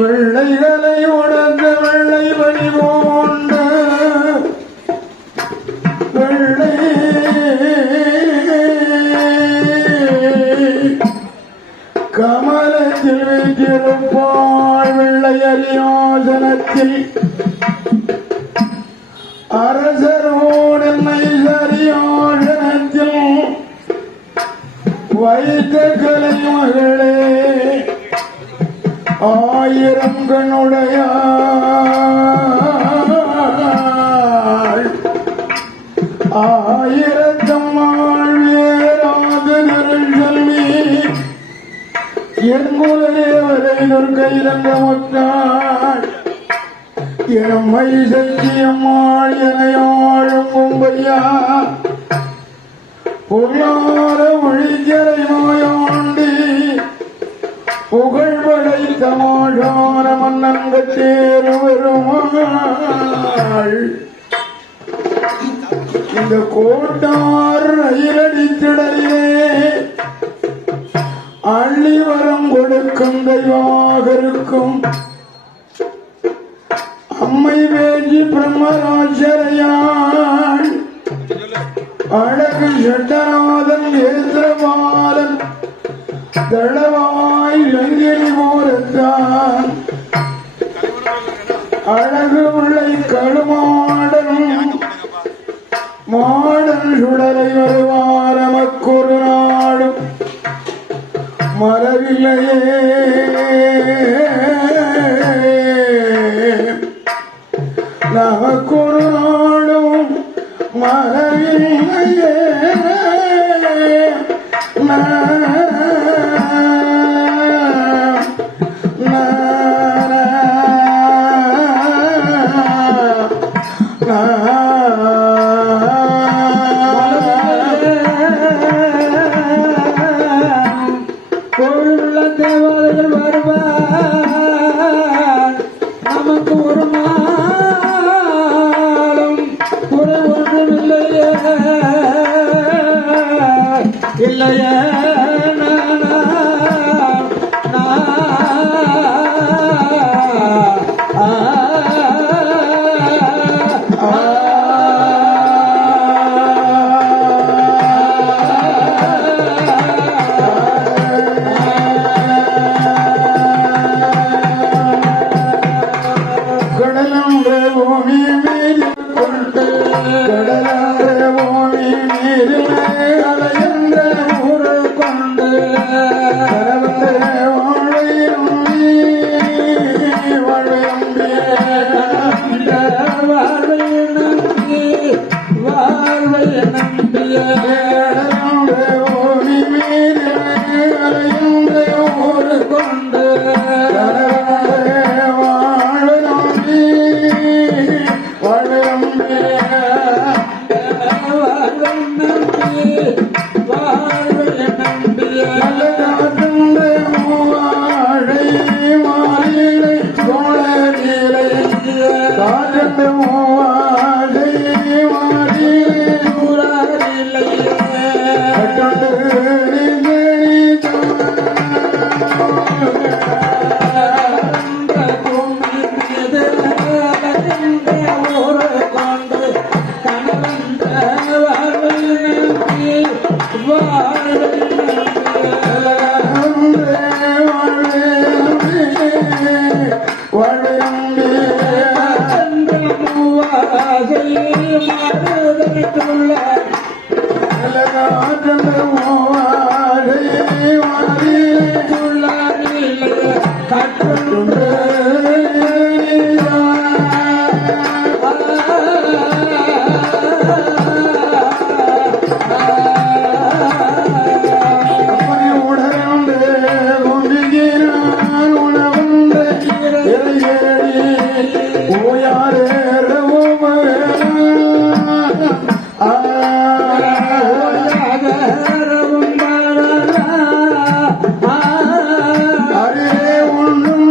வெள்ளைகளை உணர்ந்த வெள்ளை பணி போன்ற வெள்ளை கமலத்தில் வீற்றிருப்பாள் வெள்ளை அரியாசனத்தில் அரசரோடு சரியாசனத்தில் வைத்த கலை மகளே ஆயிரம் கண்ணுடைய ஆயிரத்தம்மாள் வேறாது நெருஞ்செல்வி என் குலதேவரை துர்க்கையிலங்க மக்காள் எம்மை சத்தியம்மாள் எனையாழும் கும்பையா பொருளாத ஒழிக்கரை மாயாண்டி புகழ்வடை தமாஷான மன்னங்க தேரு வருமாள் இந்த கோட்டார் ரயிலடித்திடலே அள்ளி வரம் கொடுக்கும் தெய்வமாக இருக்கும் அம்மை வேஞ்சி பிரம்மராஜரையாள் அழகு சட்டநாதன் ஏந்திரபாலன் தளவாய் லங்கிரி போரத்தான் அழகு உள்ளை கழுமாடன் மாடன் சுடலை வருவார் நமக்கொரு நாடும் மரவில்லையே நமக்கொரு நாடும் மரவில்லையே தேவாலயங்கள் வருவார் நமக்கு ஒரு நாளும் குறை ஒன்றும் இல்லையே இல்லையே அரே ஒன்றும்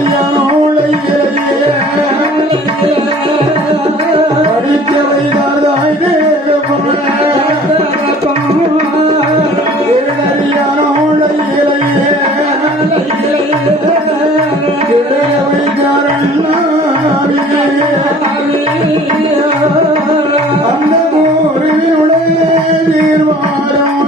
தேனறியானோளை இலையே படிக்க வைத்தாய் தேனறியானோளை இலையே இடைய வைத்தாரண்ணாவியே அந்த ஊரினுடைய தீர்மானம்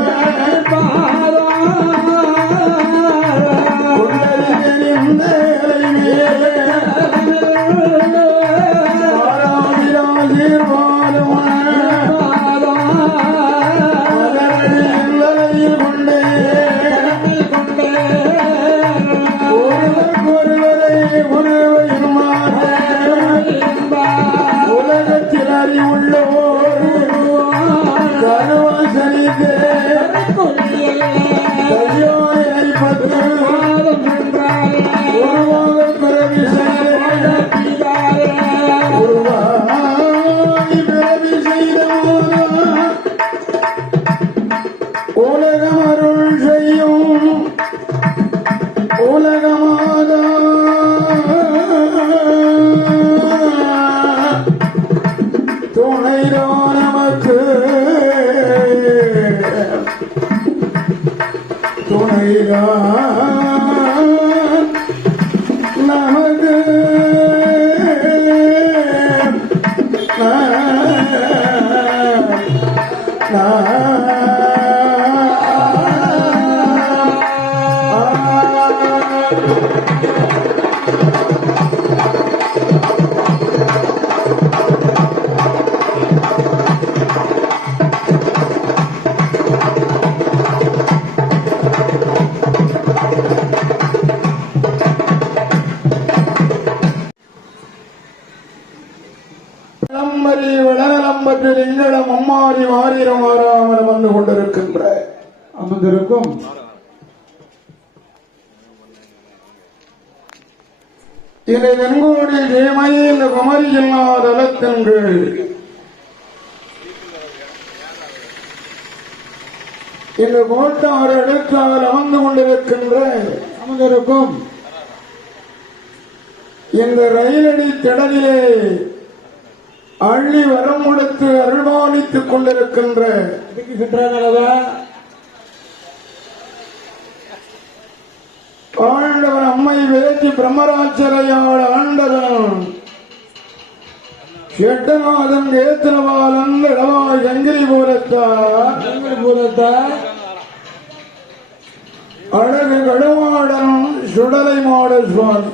உலகத்தில் அறிவுள்ளோர் கருவாசனிதே கையோரை பத்து உருவாக பிறவி உருவாகி பிறவி செய்த உலகம் அருள் செய்யும் உலகமாக துணைரோ நமக்கு துணைரா நமக்கு வளநலம்பற்று எங்களம் அம்மாறி மாறிடம் மாறாமல் வந்து கொண்டிருக்கின்ற அமர்ந்திருக்கும் இதை தென்கோடி ஜெயமயி இந்த குமரி ஜில்லா தலத்தென்று இந்த கோட்டாறு இடத்தால் அமர்ந்து கொண்டிருக்கின்ற அமர்ந்திருக்கும் இந்த ரயிலடி திடலிலே அள்ளி வரம் கொடுத்து அருள்மானித்துக் கொண்டிருக்கின்ற இதுக்கு சென்றாங்களா ஆண்டவன் அம்மை வேற்றி பிரம்மராட்சரையாள் ஆண்டவன் எட்டநாதன் ஏத்தனவாளன் இடவாய் சங்கிரி பூரத்தார் அழகு கடுமாடன் சுடலை மாட சுவாமி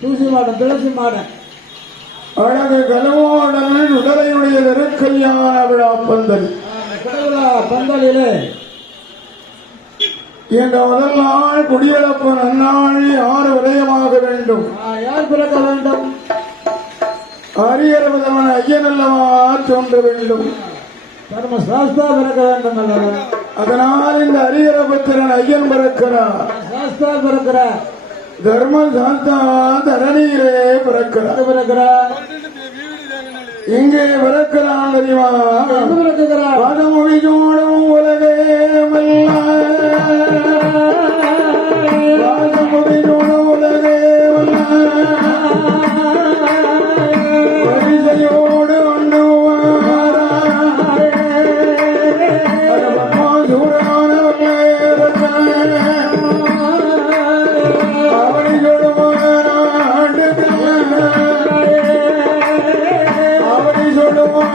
தூசி மாடன் துளசி மாடன் அழகு கடுமாடன் சுடலையுடைய நெருக்கல்யாண விழா பந்தல் பந்தலிலே இந்த முதல் நாள் குடியரப்பு நன்னாள் யார் விரயமாக வேண்டும்? யார் பிறக்க வேண்டும்? அரியரவதவன் ஐயன் அல்லவா தோன்ற வேண்டும். தர்ம சாஸ்தா பிறக்க வேண்டும் அல்லவா? அதனால் இந்த அரியரபத்திரன் ஐயன் பிறக்கிறார். சாஸ்தா பிறக்கிறார். தர்ம சாஸ்தா தரணியிலே பிறக்கிறார். இங்கே பிறக்கிறான் தெரியுமா? பிறக்கிறார். பதமொழி சோடும் உலகே பதமொழி சோடும் உலகே வரிசையோடு கொண்டு அவனை சொல்லுவான் அவனை சொல்லுவான்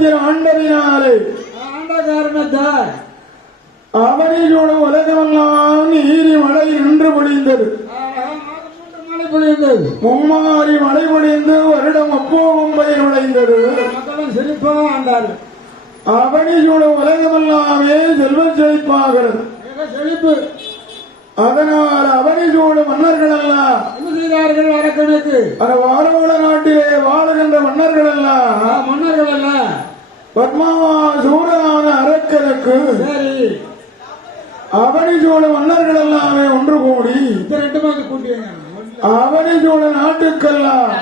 உலகத்தில் ஆண்டதினாலே ஆண்ட காரணத்தால் அவனியோடும் உலகமெல்லாம் நீரி மழை நின்று பொழிந்தது. மழை பொழிந்தது. மும்மாறி மழை பொழிந்து வருடம் அப்போவும் பயிர் விளைந்தது. மக்களும் செழிப்பாக ஆண்டார்கள். அவனியோடும் உலகமெல்லாமே செல்வ செழிப்பாகிறது. மிக செழிப்பு. அதனால் அவனியோடு மன்னர்கள் எல்லாம் என்ன செய்தார்கள்? அரக்கனுக்கு அந்த வாரோட நாட்டிலே வாழுகின்ற மன்னர்கள் எல்லாம் மன்னர்கள் அல்ல பத்மாசூரனான அரக்கனுக்கு சரி அவனியோடு மன்னர்கள் எல்லாமே ஒன்று கூடி இந்த ரெண்டு மாதிரி கூட்டியங்க அவனியோட நாட்டுக்கெல்லாம்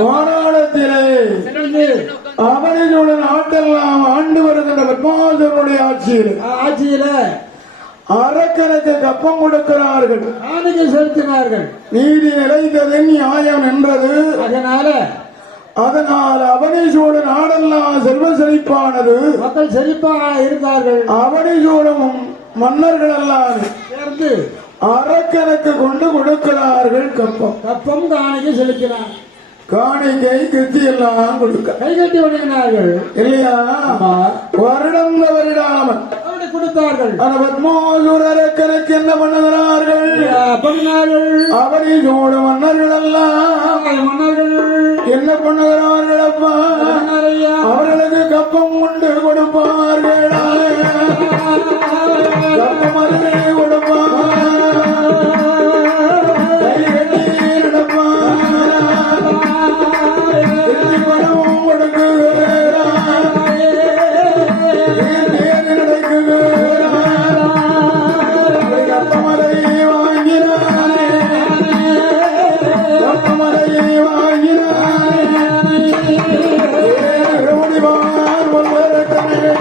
போராட்டத்திலே அவனியோட நாட்டெல்லாம் ஆண்டு வருகின்ற பத்மாசூரனுடைய ஆட்சியில அரக்கனுக்கு கப்பம் கொடுக்கிறார்கள். காணிக்கை செலுத்தினார்கள். நீதி நிலைத்தது நியாயம் என்றது. அதனால் அவனிசூழ நாடெல்லாம் செல்வ செழிப்பானது. மக்கள் செழிப்பாக இருந்தார்கள். அவனிசூழும் மன்னர்கள் எல்லாம் சேர்ந்து அரக்கனுக்கு கொண்டு கொடுக்கிறார்கள் கப்பம் காணிக்கை செலுத்தினார். காணிக்கை கிருத்தி எல்லாம் கொடுக்க கை கட்டி வணங்கினார்கள் இல்லையா? வருடம் வருடாமல் கொடுத்தார்கள். பத்மாசூர அரக்கனுக்கு என்ன பண்ணுகிறார்கள்? அவனிசூழ மன்னர்கள் எல்லாம் என்ன பண்ணுகிறார்கள்? அப்பா அவர்களுக்கு கப்பம் கொண்டு கொடுப்பார்கள். கப்பம் அருகே கொடுப்பார். கை கட்டி நடப்பார். பணமும் கொடுக்குகிறார். நடக்குகிறார். கப்பமலை வாங்கினார். கப்பமலை வாங்கினார். ஓடிவார் ஒருவரக்கனே.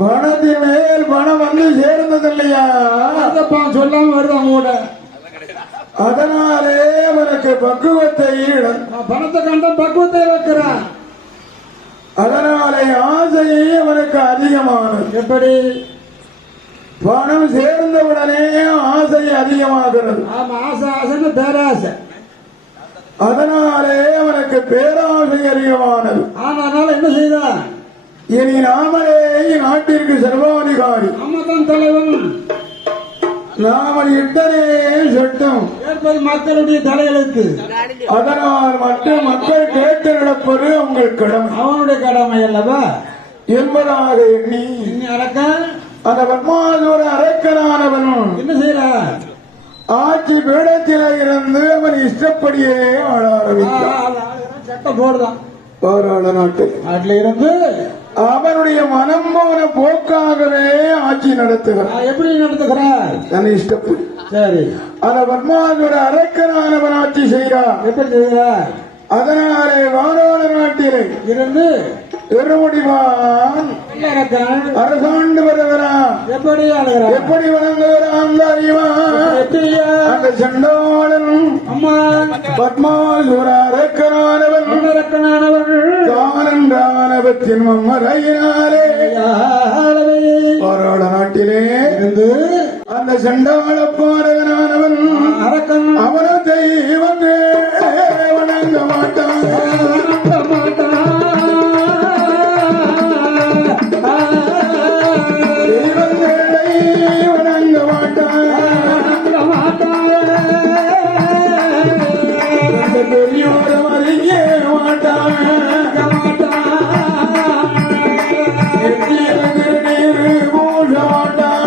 பணத்தின் மேல் பணம் வந்து சேர்ந்தது இல்லையா? சொல்லாம வருவாங்க கூட. அதனாலே அவனுக்கு பக்குவத்தை பணத்தை கண்ட பக்குவத்தை வைக்கிறான். அதனாலே ஆசையே அவனுக்கு அதிகமானது. எப்படி? பணம் சேர்ந்தவுடனே ஆசை அதிகமாகிறது. ஆமா, ஆசை ஆசைன்னு பேராசை. அதனாலே அவனுக்கு பேராசை அதிகமானது. அதனால என்ன செய்தான்? இனி நாமளே நாட்டிற்கு சர்வாதிகாரி, நம்மதான் தலைவன், நாமல் இட்டனே சட்டம் ஏற்பது மக்களுடைய தலையெழுத்து. அதனால் மற்ற மக்கள் கேட்டு நடப்பது உங்கள் கடமை, அவனுடைய கடமை அல்லவா என்பதாக எண்ணி அரக்கன் அந்த பத்மாசூர அரக்கனானவன் என்ன செய்யறான்? ஆட்சி பீடத்தில இருந்து அவன் இஷ்டப்படியே ஆள ஆரம்பித்தான். சட்டம் போடுதான். பாராள நாட்டில் இருந்து அவனுடைய மனம் போன போக்காகவே ஆட்சி நடத்துகிறார். எப்படி நடத்துகிறார்? தன் இஷ்டப்படி. சரி, அந்த பத்மாசுர அரக்கனானவன் ஆட்சி செய்கிறார். எப்படி செய்கிறார்? அதனாலே வானோர நாட்டிலே இருந்து திருமுடிவான் அரக்கன் அரசாண்டு வருகிறான். எப்படி ஆளுகிறார்? எப்படி வணங்குகிறான் அறிவான். எப்படியா? அந்த சண்டாளன் அம்மா பத்மாசுர அரக்கனானவன் அரக்கனானவன் தானந்தானவத்தின் மம்மரையினாலே பாராள நாட்டிலே இருந்து அந்த சண்டாள பாரகனானவன் அரக்கன் அவன தெய்வங்கள் வணங்க மாட்டான். தெய்வங்களை வணங்க மாட்டான். பெரியோரம் அறிய மாட்டான். நீர் மூழ்க மாட்டான்.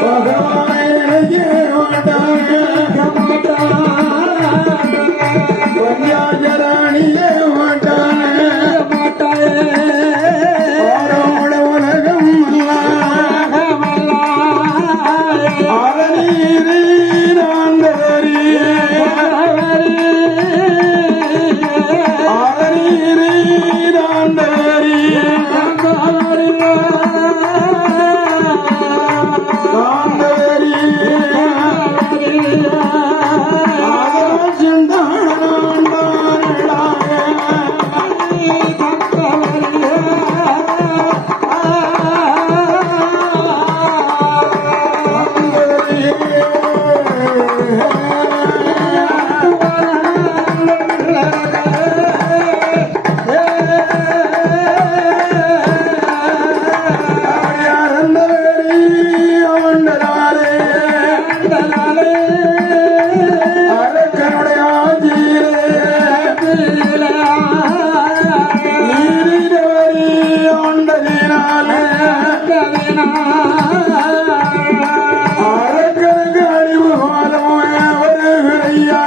பகவானை நினைக்க மாட்டான். பஞ்சாஜராணிய மாட்டான். ஆரோட உலகம் அரணீரே நாந்தரி அரணீரே நாந்தரி நாந்தரி அரக்கனுடைய ஆட்சியிலே நீரிடவரி ஆண்டதினாலே அரக்கனுக்கு அழிவு காலம் வருகிறையா.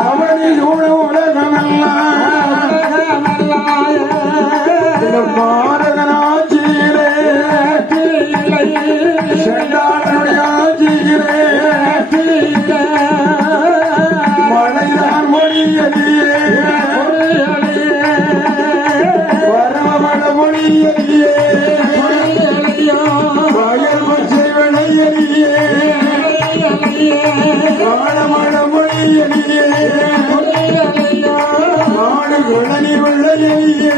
அவனில் உலகமெல்லாம் பாரகனாட்சியிலே செண்டாளனுடைய ஆட்சியிலே மழைதான் மொழியடியே வரமட மொழியடியே வயல் பச்சை விளையடியே காணமட மொழியடியே நாடு குழனி விளையடியே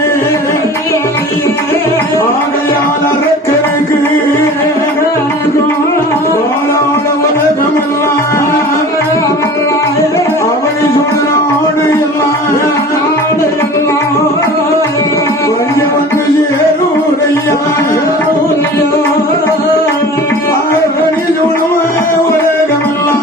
ஆகையால் அரக்கனுக்கு வாழாட உலகமெல்லாம் அவனை சொன்னாடு எல்லாம் கொஞ்சம் வந்து சேரூரையா. அவனை சொன்ன உலகமெல்லாம்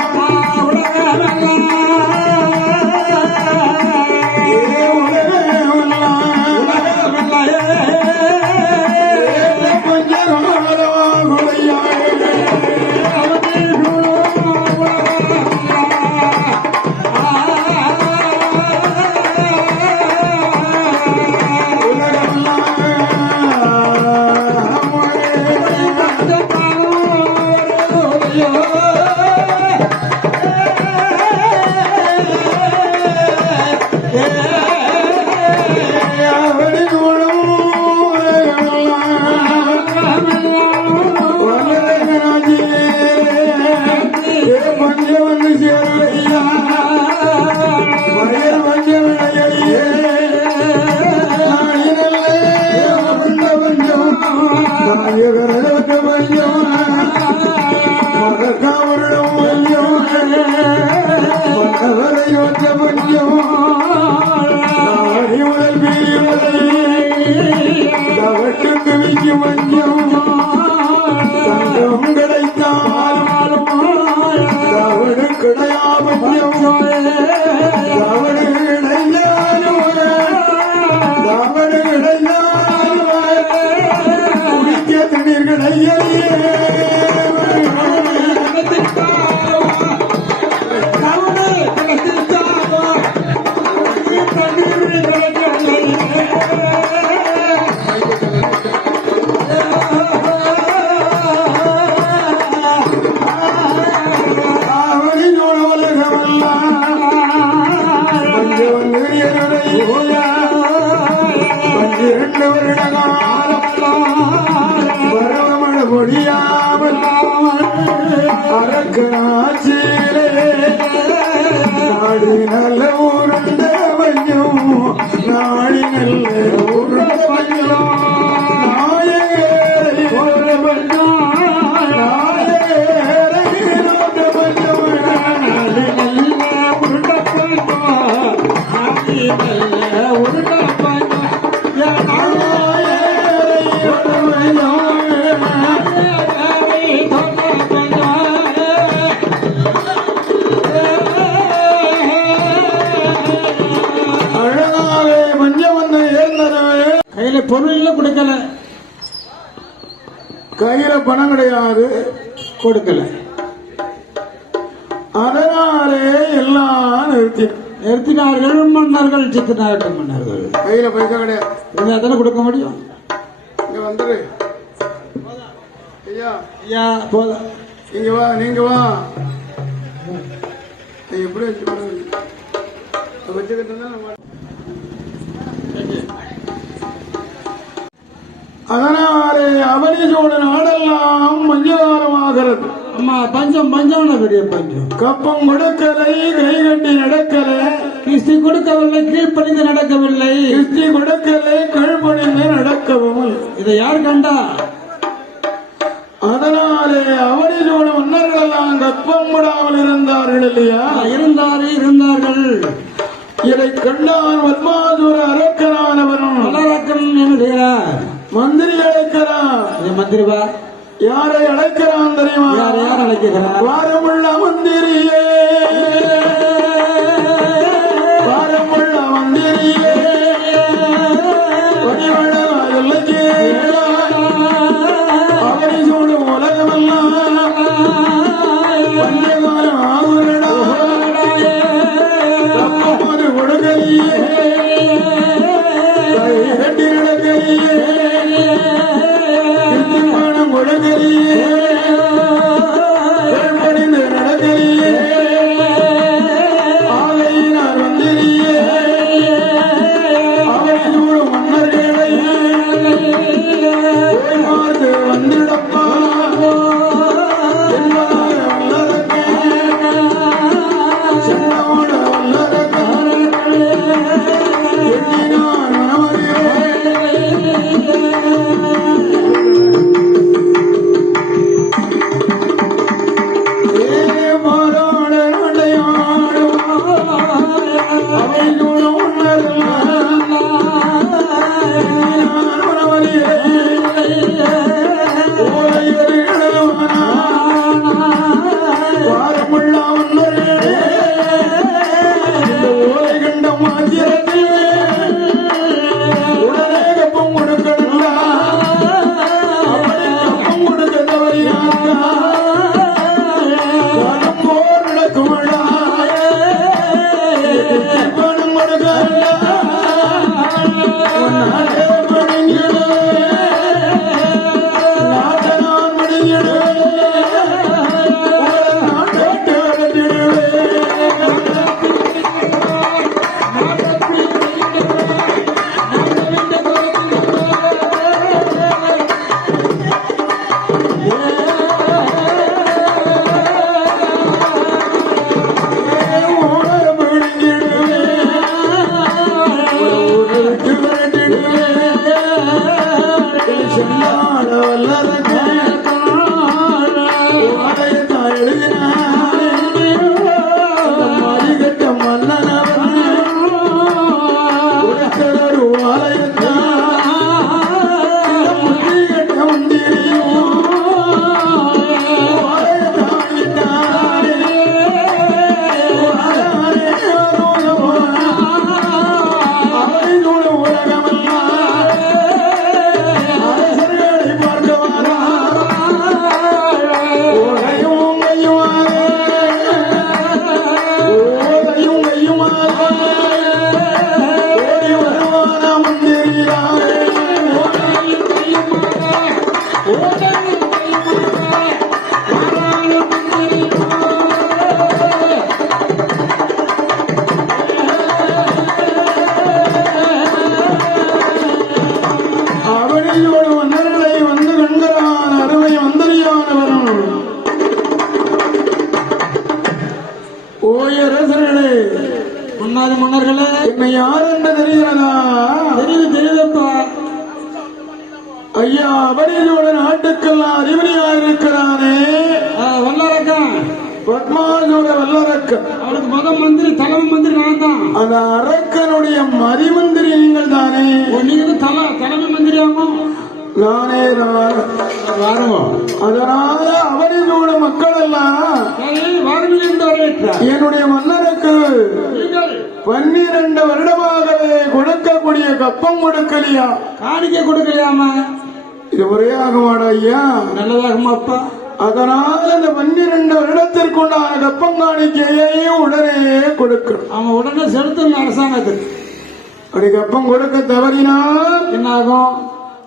குடிக்க தண்ணீர்கள் ஐயா அரக்காட்சியிலே நாடி நல்ல உருண்ட வையும் நாடி நல்ல உருண்ட வையும் நாயகரை ஒரு வையும் நாயகரை ஒரு வையும் நாடி நல்ல உருண்ட வையும் நாடி நல்ல உருண்ட வையும் நாயகரை ஒரு வையும் கையில பொருள் கொடுக்கல, கையில பணம் கிடையாது, கொடுக்கல. அதனாலே எல்லாம் நிறுத்தினார்கள். மன்னர்கள் சித்தினார்கள். மன்னர்கள் கையில பைசா கிடையாது, நீங்க அதனை கொடுக்க முடியும். இங்க வந்துரு ஐயா, ஐயா போல இங்க வா, நீங்க வா. எப்படி வச்சுக்கிட்டு அதனாலே அவனியோட நாடெல்லாம் மஞ்சகாரமாகிறது. அம்மா பஞ்சம் பஞ்சம் பெரிய பஞ்சம். கப்பம் கொடுக்கலை, கை கட்டி நடக்கலை, கிஸ்தி கொடுக்கவில்லை, கீழ்ப்பணிந்து நடக்கவில்லை. கிஸ்தி கொடுக்கலை, கீழ்ப்பணிந்து நடக்கவும். இதை யார் கண்டா? அதனாலே அவனியோட மன்னர்கள் எல்லாம் கப்பம் விடாமல் இருந்தார்கள் இல்லையா? இருந்தார்கள். இதை கண்டான் வல்மாதுர அரக்கனானவனும் அரக்கன் என்னுகிறார். மந்திரி அழைக்கிறான். மந்திரிவா யாரை அழைக்கிறான் தெரியுமா? யார் அழைக்கிறார்? வாரமுள்ள மந்திரியே, வாரமுள்ள மந்திரியே, வடிவழ எல்லைக்கே அவரை சூடும் உலகமெல்லாம் பஞ்சகாலம் ஆகுறடா ஒரு கொடுக்கலையே கட்டி நடக்கலையே பணம் கொடுக்கலையே படிந்து நடக்கலையே ஆலையினார் வந்திரியே அவரை சூடும் மன்னர்களை ஓய்மார்ந்து வந்திடப்பா என்பதாக வல்லரக்கே சென்னோட வல்லரக்கே எண்ணினார் மனமறியே அவனியோட நாட்டுக்கெல்லாம் அறிவனியாக இருக்கிறானே வல்லரக்கன் பத்மாசோட வல்லரக்கன். அவளுக்கு மந்திரி தலைமை மந்திரி நான் தான். அந்த அரக்கனுடைய மதிமந்திரி நீங்கள் தானே? நீங்க தலைமை மந்திரி ஆகும். நானே தான். அதனால அவனியோட மக்கள் எல்லாம் என்னுடைய மன்னருக்கு 12 வருடமாகவே கொடுக்கக்கூடிய கப்பம் கொடுக்கலையா? காணிக்க கொடுக்கலையாமா? இது முறையாக மாட ஐயா? நல்லதாகுமா அப்பா? அதனால இந்த 12 வருடத்திற்குண்டான கப்பம் காணிக்கையை உடனே கொடுக்கணும். அவன் உடனே செலுத்தணும் அரசாங்கத்துக்கு. அப்படி கப்பம் கொடுக்க தவறினால் என்ன ஆகும்?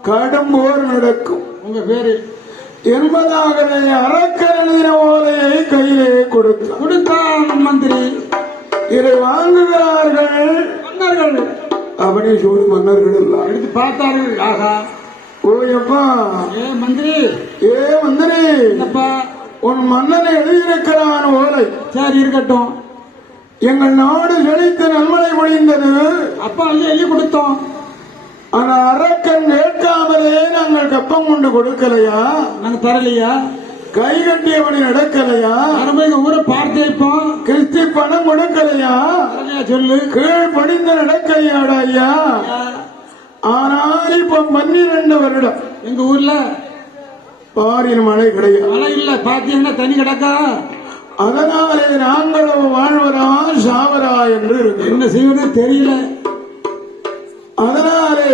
கடும் போர் நடக்கும். உங்க பேரு என்பதாகவே அரக்கன் எழுதின ஓலையை கையிலே கொடுத்தான் மந்திரி. இதை வாங்குகிறார்கள் மன்னர்கள். அவனே சூழ் மன்னர்கள் எல்லாம் எடுத்து பார்த்தார்கள். ஆகா, ஓயப்பா, ஏ மந்திரி, உன் மன்னனை எழுதியிருக்கிறான் ஓலை. சரி இருக்கட்டும். எங்கள் நாடு செழித்து நன்மழை பொழிந்தது. அப்பா எழுதி கொடுத்தோம். ஆனா அரக்கன் கேட்காமலே நாங்கள் கப்பம் கொண்டு கொடுக்கலையா? நாங்க தரலையா? கை கட்டியபடி நடக்கலையா? ஊரை பார்த்து வைப்போம். கிறிஸ்தி பணம் கொடுக்கலையா? சொல்லு. கீழ் படிந்து நடக்கலையாடா ஐயா? ஆனால் இப்ப 12 வருடம் எங்க ஊர்ல பாரில் மழை கிடையாது. மழை இல்ல. பாத்தீங்கன்னா தண்ணி கிடக்கா. அதனாலே நாங்களும் வாழ்வரா சாவரா என்று என்ன செய்வது தெரியல. அதனாலே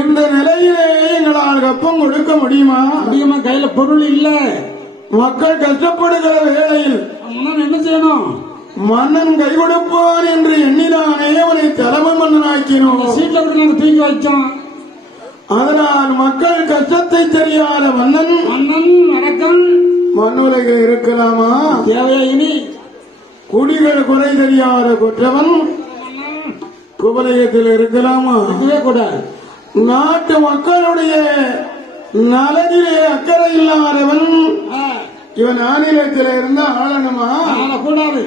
இந்த நிலையிலே எங்களால் கப்பம் கொடுக்க முடியுமா? கையில பொருள் இல்ல. மக்கள் கஷ்டப்படுகிற வேளையில் என்ன செய்யணும்? மன்னன் கை கொடுப்பான் என்று எண்ணினானே அவனை தலைமை மன்னனாக்கினோம். சீட்ல நாங்க தூக்கி வச்சோம். அதனால் மக்கள் கஷ்டத்தை தெரியாத மன்னன் அரக்கன் மண்ணுலகில் இருக்கலாமா? தேவையா? இனி குடிகள் குறை தெரியாத குற்றவன் குவலயத்தில் இருக்கலாமா? கூடாது. நாட்டு மக்களுடைய நலனிலே அக்கறை இல்லாதவன் இவன் ஆநிலத்தில் இருந்தா ஆளணுமா? கூடாது.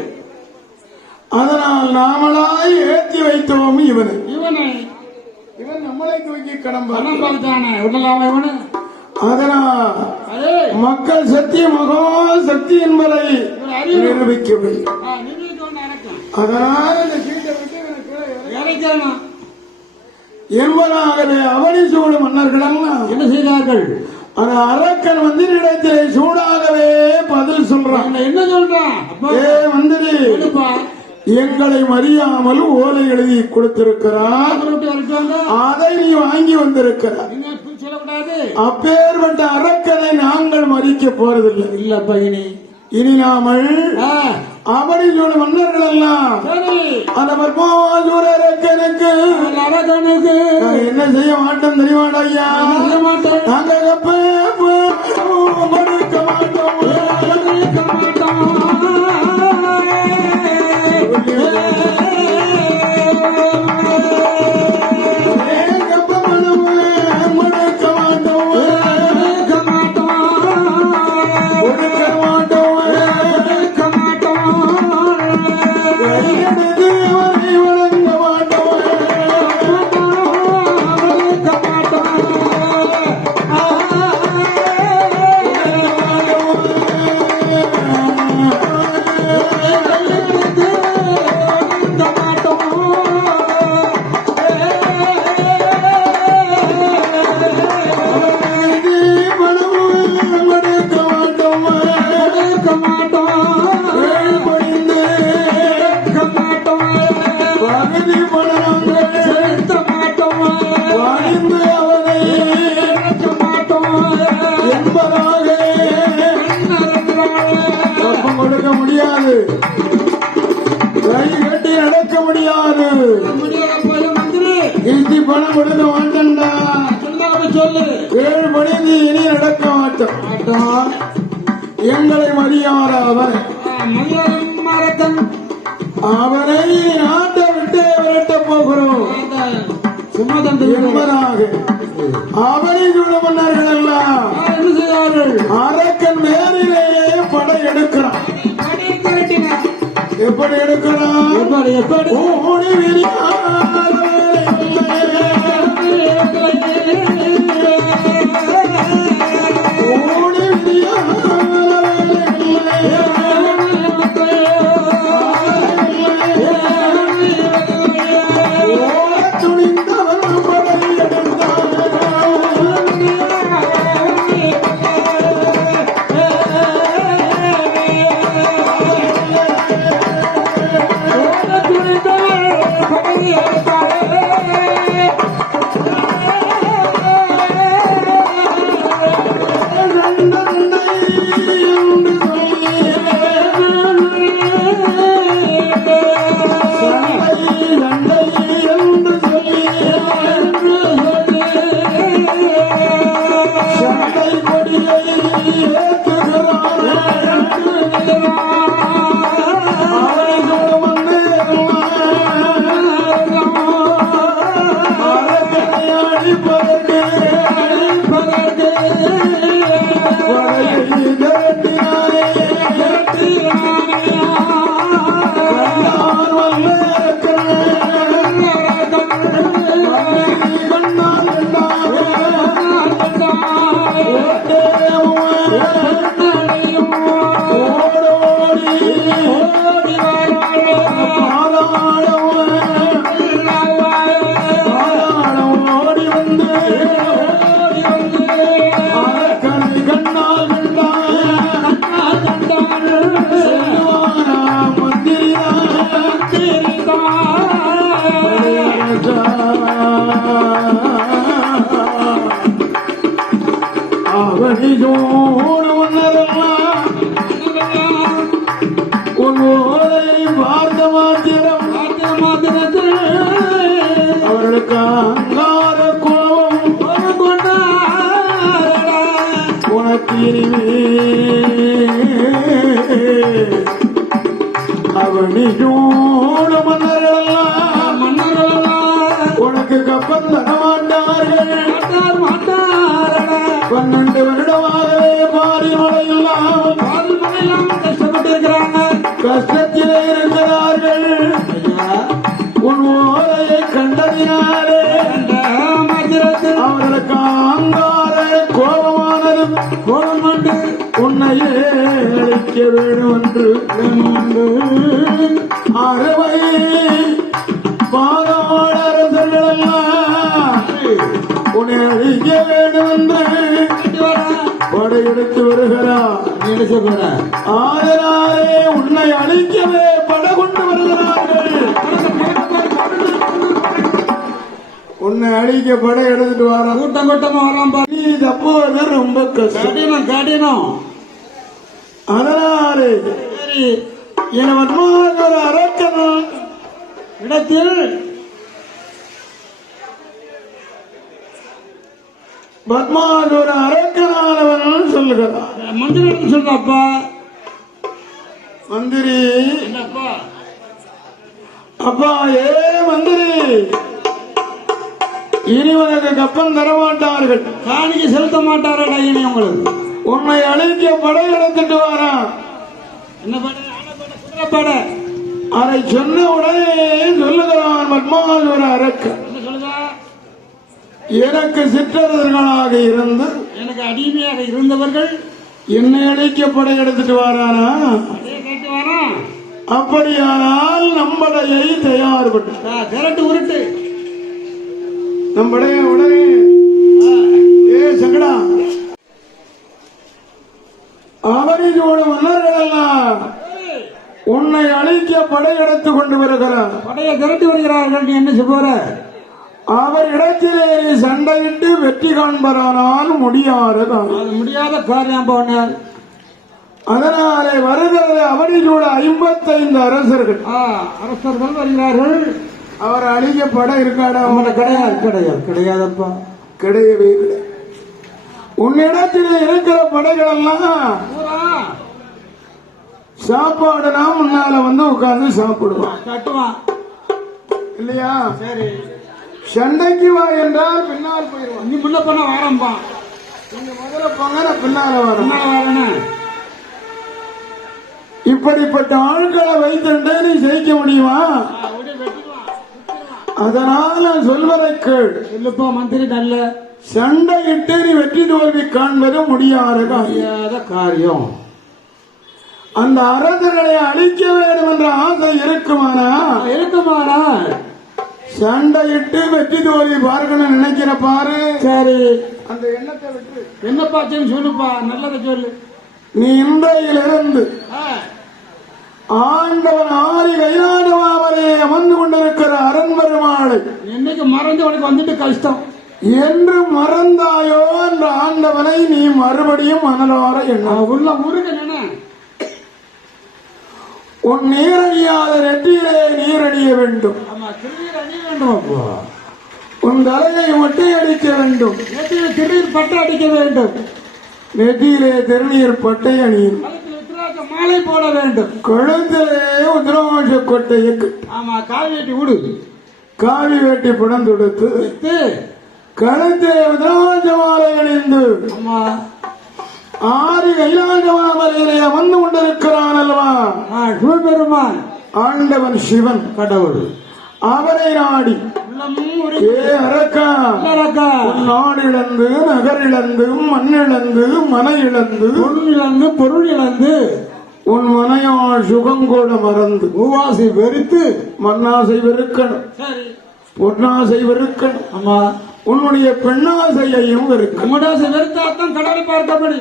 அதனால் நாமளாய் ஏற்றி வைத்தோம் இவன் நம்மளை தூக்கி கடம்பான. அதனால் மக்கள் சக்தி மகா சக்தி என்பதை நிரூபிக்கவில்லை. அதனால் இந்த சீட்டை விட்டு என்பதாகவே அவனி சூடு மன்னர்கள் என்ன செய்தார்கள்? அந்த அரக்கன் மந்திரிடத்திலே சூடாகவே பதில் சொல்றான். என்ன சொல்றான்? ஏ மந்திரி, எங்களை மறியாமல் ஓலை எழுதி கொடுத்திருக்கிறார். அதை நீ வாங்கி வந்திருக்கிறார். அப்பேற்பட்ட அரக்கனை நாங்கள் மறிக்க போறதில்லை. இல்லப்பா. இனி நாமல் அவனை சொல்ல மன்னர்கள் எல்லாம் அந்த மர்மாசூர அரக்கனுக்கு என்ன செய்ய மாட்டோம் தெரியுமாடா ஐயா? நாங்கள் கொடுக்க மாட்டோம். பணம் கொடுக்க மாட்டேன்டா. கேள்படிந்து இனி நடக்க மாட்டோம். எங்களை மதியாத அவரை நாட்டை விட்டு விரட்ட போகிறோம் என்பதாக அவரை மன்னர்கள் எல்லாம் அரக்கன் மேலிலேயே படை எடுக்கிறான். எப்படி எடுக்கிறான்? ஓடி விரியாத அவனிதோடு வந்ததெல்லாம் உன் ஓரை பார்த்த மாத்திரம் அவர்களுக்கு அங்கார கோபம் உனக்கு அவனிதோடு மன்னரெல்லாம் உனக்கு கப்பம் தர மாட்டார்கள் 12 வருடமாகவே பாரி மழையெல்லாம் கஷ்டப்பட்டிருக்கிறாங்க கஷ்டத்திலே இருக்கிறார்கள் உன் ஓரையை கண்டதினாலே அவர்களுக்கு அங்கார கோபமானது கோபம் உன்னையே அழிக்க வேண்டும் என்று அறுவை பாதாளர்களெல்லாம் உன்னை அழிக்க வேண்டும் என்று படையெடுத்து வருகிறார் ஆதலாலே உன்னை அழிக்கவே படை கொண்டு வருகிறார்கள் உன்னை அழிக்க படை எடுத்துட்டு வர கூட்டம் கூட்டமா வரான் நீ தப்புவது ரொம்ப கஷ்டம் கடினம் அதனாலே என வன்மார் அரக்கன் இடத்தில் பத்மான் ஒரு அரக்கனானவன் சொல்லுகிறான் மந்திரி சொல்றப்பா மந்திரி அப்பா ஏ மந்திரி இனி உனக்கு கப்பம் தரமாட்டார்கள் காணிக்கு செலுத்த மாட்டாரடா இனி உங்களுக்கு உன்னை அழைக்க படை எடுத்துட்டு வாரான் என்ன படை அதை சொன்ன உடனே சொல்லுகிறான் பத்மான் ஒரு அரக்கன் எனக்கு சிற்றரசர்களாக இருந்து எனக்கு அடிமையாக இருந்தவர்கள் என்னை அழைக்க படை எடுத்துட்டு வாரானா அப்படியானால் நம்மடையை தயார்பட்டு திரட்டு உருட்டு நம்மடைய உடனே ஏ சங்கடா அவரியோட மன்னர்கள் எல்லாம் உன்னை அழைக்க படை எடுத்து கொண்டு வருகிறார் படையை திரட்டி வருகிறார்கள் நீ என்ன சொல்ற அவர் இடத்திலே சண்டையிட்டு வெற்றி காண்பரானால் முடியாத காரியம் போனார் அதனாலே வருகிறது அவரிலோட 55 அரசர்கள் வருகிறார்கள் அவர் அழிக்க படம் இருக்காடா கிடையாதப்பா கிடையவே கிடையாது உன்னிடத்தில் இருக்கிற படைகள் எல்லாம் சாப்பாடுனா முன்னால வந்து உட்கார்ந்து சாப்பிடுவான் கட்டுவான் இல்லையா சரி சண்டைக்கு வா என்றால் பின்னால் போயிடுவான் நீ முன்ன பண்ண வாரம்பா நீங்க முதல்ல போங்க நான் பின்னால வரேன் இப்படிப்பட்ட ஆட்களை வைத்துட்டு நீ ஜெயிக்க முடியுமா அதனால சொல்வதை கேள் இல்லப்பா மந்திரி நல்ல சண்டையிட்டு நீ வெற்றி தோல்வி காண்பது முடியாத காரியம் அந்த அரசர்களை அழிக்க வேண்டும் என்ற ஆசை இருக்குமானா சண்டையிட்டு வெற்றி தோல்வி பார்க்கணும் நினைக்கிற பாரு சரி அந்த எண்ணத்தை விட்டு என்னப்பா சொல்லுப்பா நல்லதை சொல்லு நீ இன்றையிலிருந்து ஆண்டவன் ஆரி கைநாடுவாமலே அமர்ந்து கொண்டிருக்கிற அரண்மருமாளை என்னைக்கு மறந்து உனக்கு வந்துட்டு கஷ்டம் என்று மறந்தாயோ என்ற ஆண்டவனை நீ மறுபடியும் மனதார எண்ண. உள்ள முருகன் என்ன உன் நீரணியாத நெற்றியிலே நீரணிய வேண்டும். ஆமா திருநீர் அணிய வேண்டும். அப்போ உன் தலையை மொட்டை அடிக்க வேண்டும். நெற்றியில் திருநீர் பட்டு அடிக்க வேண்டும். நெற்றியிலே திருநீர் பட்டை அணியும். கழுத்தில் உத்திராட்ச மாலை போட வேண்டும். கழுத்திலே உதிராட்ச கொட்டையை ஆமா காவி வெட்டி விடு. காவி வெட்டி புடம் தொடுத்து கழுத்திலே உதிராட்ச மாலை அணிந்து ஆமா ஆறு கைலாசமாமலையிலே வந்து கொண்டிருக்கிறான் அல்லவா சிவபெருமான் ஆண்டவன் சிவன் கடவுள். அவரை நாடி ஏ அரக்கா நாடு இழந்து நகர் இழந்து மண் இழந்து மன இழந்து பொருள் இழந்து பொருள் இழந்து உன் மனையால் சுகம் கூட மறந்து பூவாசை வெறுத்து மண்ணாசை வெறுக்கணும், பொன்னாசை வெறுக்கணும், ஆமா உன்னுடைய பெண்ணாசையையும் வெறுக்கணும். உம்மடாசை வெறுத்தாத்தான் கடவுளை பார்க்கப்படி.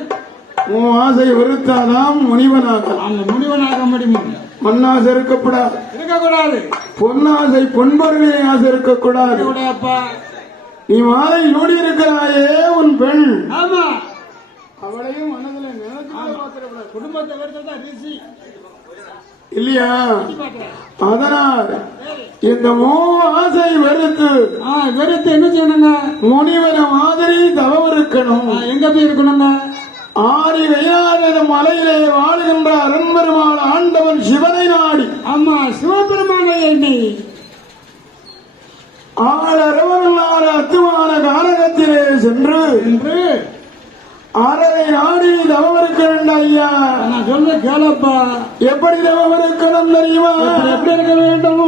உன் ஆசை வெறுத்தாதான் முனிவனாக. அந்த முனிவனாக முடியும். மண்ணாசை இருக்கக்கூடாது, இருக்கக்கூடாது. பொன்னாசை பொன்பொருளை ஆசை இருக்கக்கூடாது. அப்பா நீ மாலை ஓடி இருக்கிறாயே உன் பெண், ஆமா அவளையும் மனதில் நினைச்சு குடும்பத்தை வெறுத்தா ரிசி இல்லையா? அதனால் இந்த ஆசை வெறுத்து வெறுத்து என்ன செய்யணுங்க? முனிவன மாதிரி தவம் இருக்கணும். எங்க போய் இருக்கணுங்க? ஆறி வெய்யாத மலையிலே வாழ்கின்ற அரண்பெருமாள் ஆண்டவன் சிவனை நாடி. ஆமா சிவபெருமான எண்ணி ஆளரவனான அத்துமான கானகத்திலே சென்று அறவை நாடி தவம் இருக்கணும். ஐயா நான் சொல்ல கேளப்பா. எப்படி தவம் இருக்கணும் தெரியுமா? எப்படி இருக்க வேண்டும்?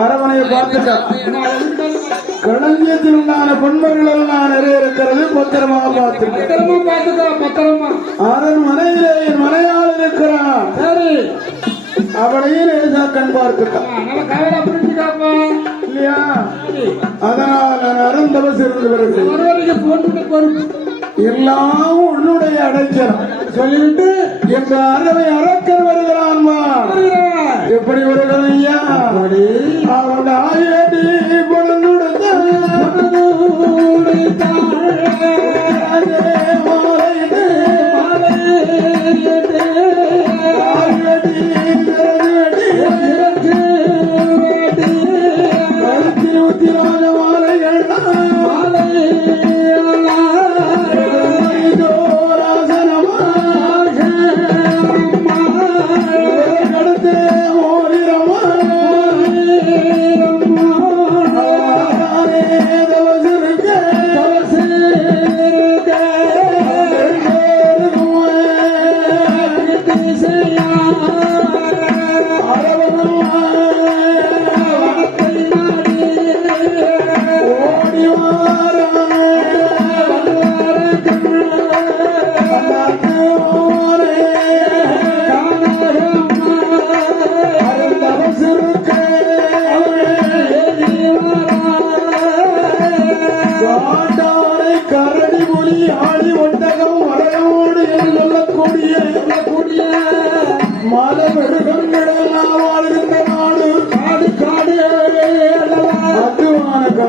அரவணையை பார்த்துட்டான். களஞ்சியத்தில் உண்டான பொன்மர்கள் எல்லாம் நிறைய இருக்கிறது. பத்திரமா பார்த்துக்க. அரண்மனையிலே என் மனையால் இருக்கிறான். அவளையும் லேசா கண் பார்த்துட்டான் இல்லையா? அதனால் நான் அருந்தவஸ் இருந்து வருகிறேன். எல்லாம் உன்னுடைய அடைச்சல் சொல்லிவிட்டு எங்க அறவை அரக்கர் வருகிறான்மா. எப்படி வருகிறான் ஐயா? அவன் ஆயடி பொழுதுடுத்த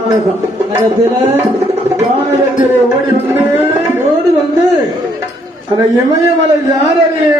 ஜானகம் ஜானகத்திலே ஓடி வந்து அந்த இமயமலை யாரையே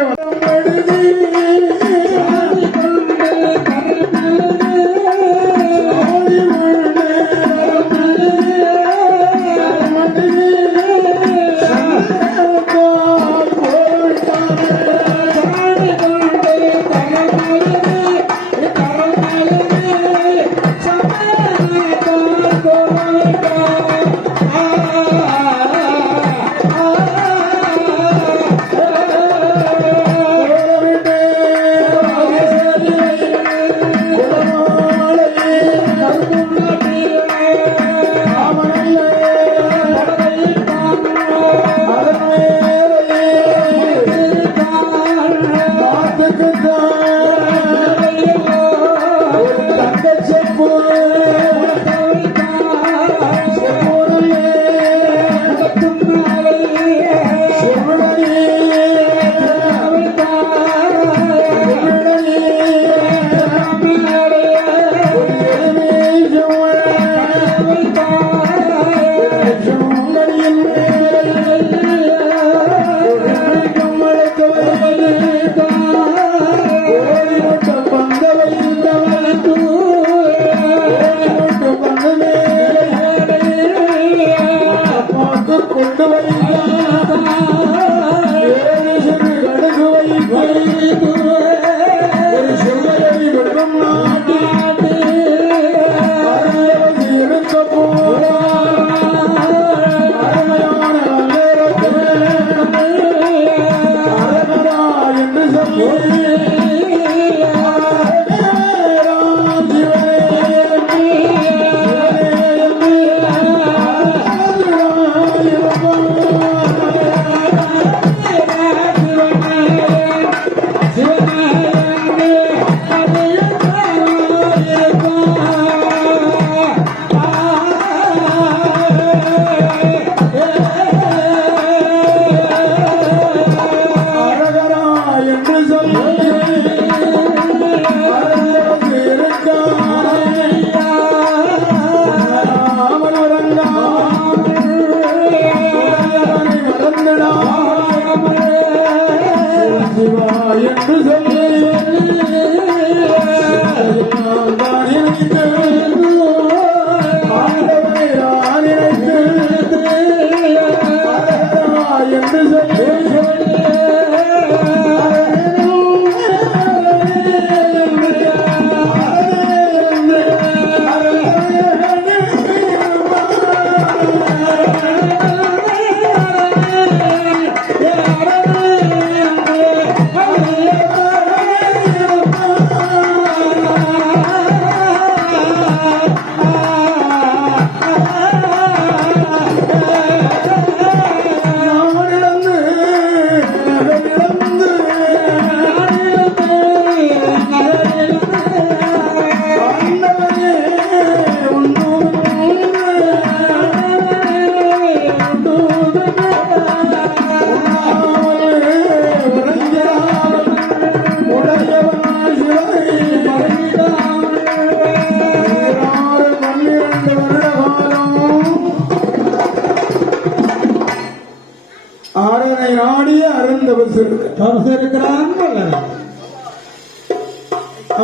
இருக்கிறான்.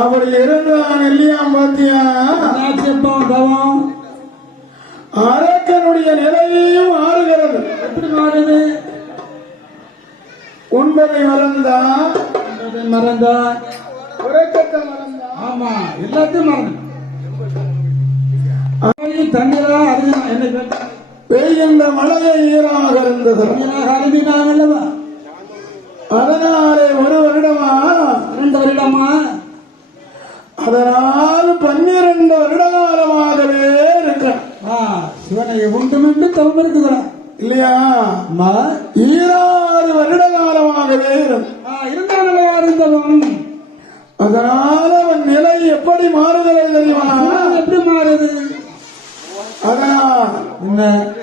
அப்படி இருந்தான் இல்லையா பாத்தியா? தவம் அரக்கனுடைய நிலையையும் மாறுகிறது. எப்படி மாறுது? உண்பதை மறந்தா உறக்கத்தை மறந்தா. ஆமா, எல்லாத்தையும் மறந்து தண்ணீரா அருந்தினான். என்ன கேட்டான்? பெய்கின்ற மழையை ஈராக இருந்தது. அருந்தினான் அல்லவா? அதனாலே 1 வருடமா 2 வருடமா, அதனால் 12 வருட காலமாகவே இருக்க சிவனை உண்டு தவம் இருக்குகிறான் இல்லையா? 16 வருட காலமாகவே இருந்தவன். அதனால அவன் நிலை எப்படி மாறுகிறது தெரியுமா? எப்படி மாறுது? அதனால்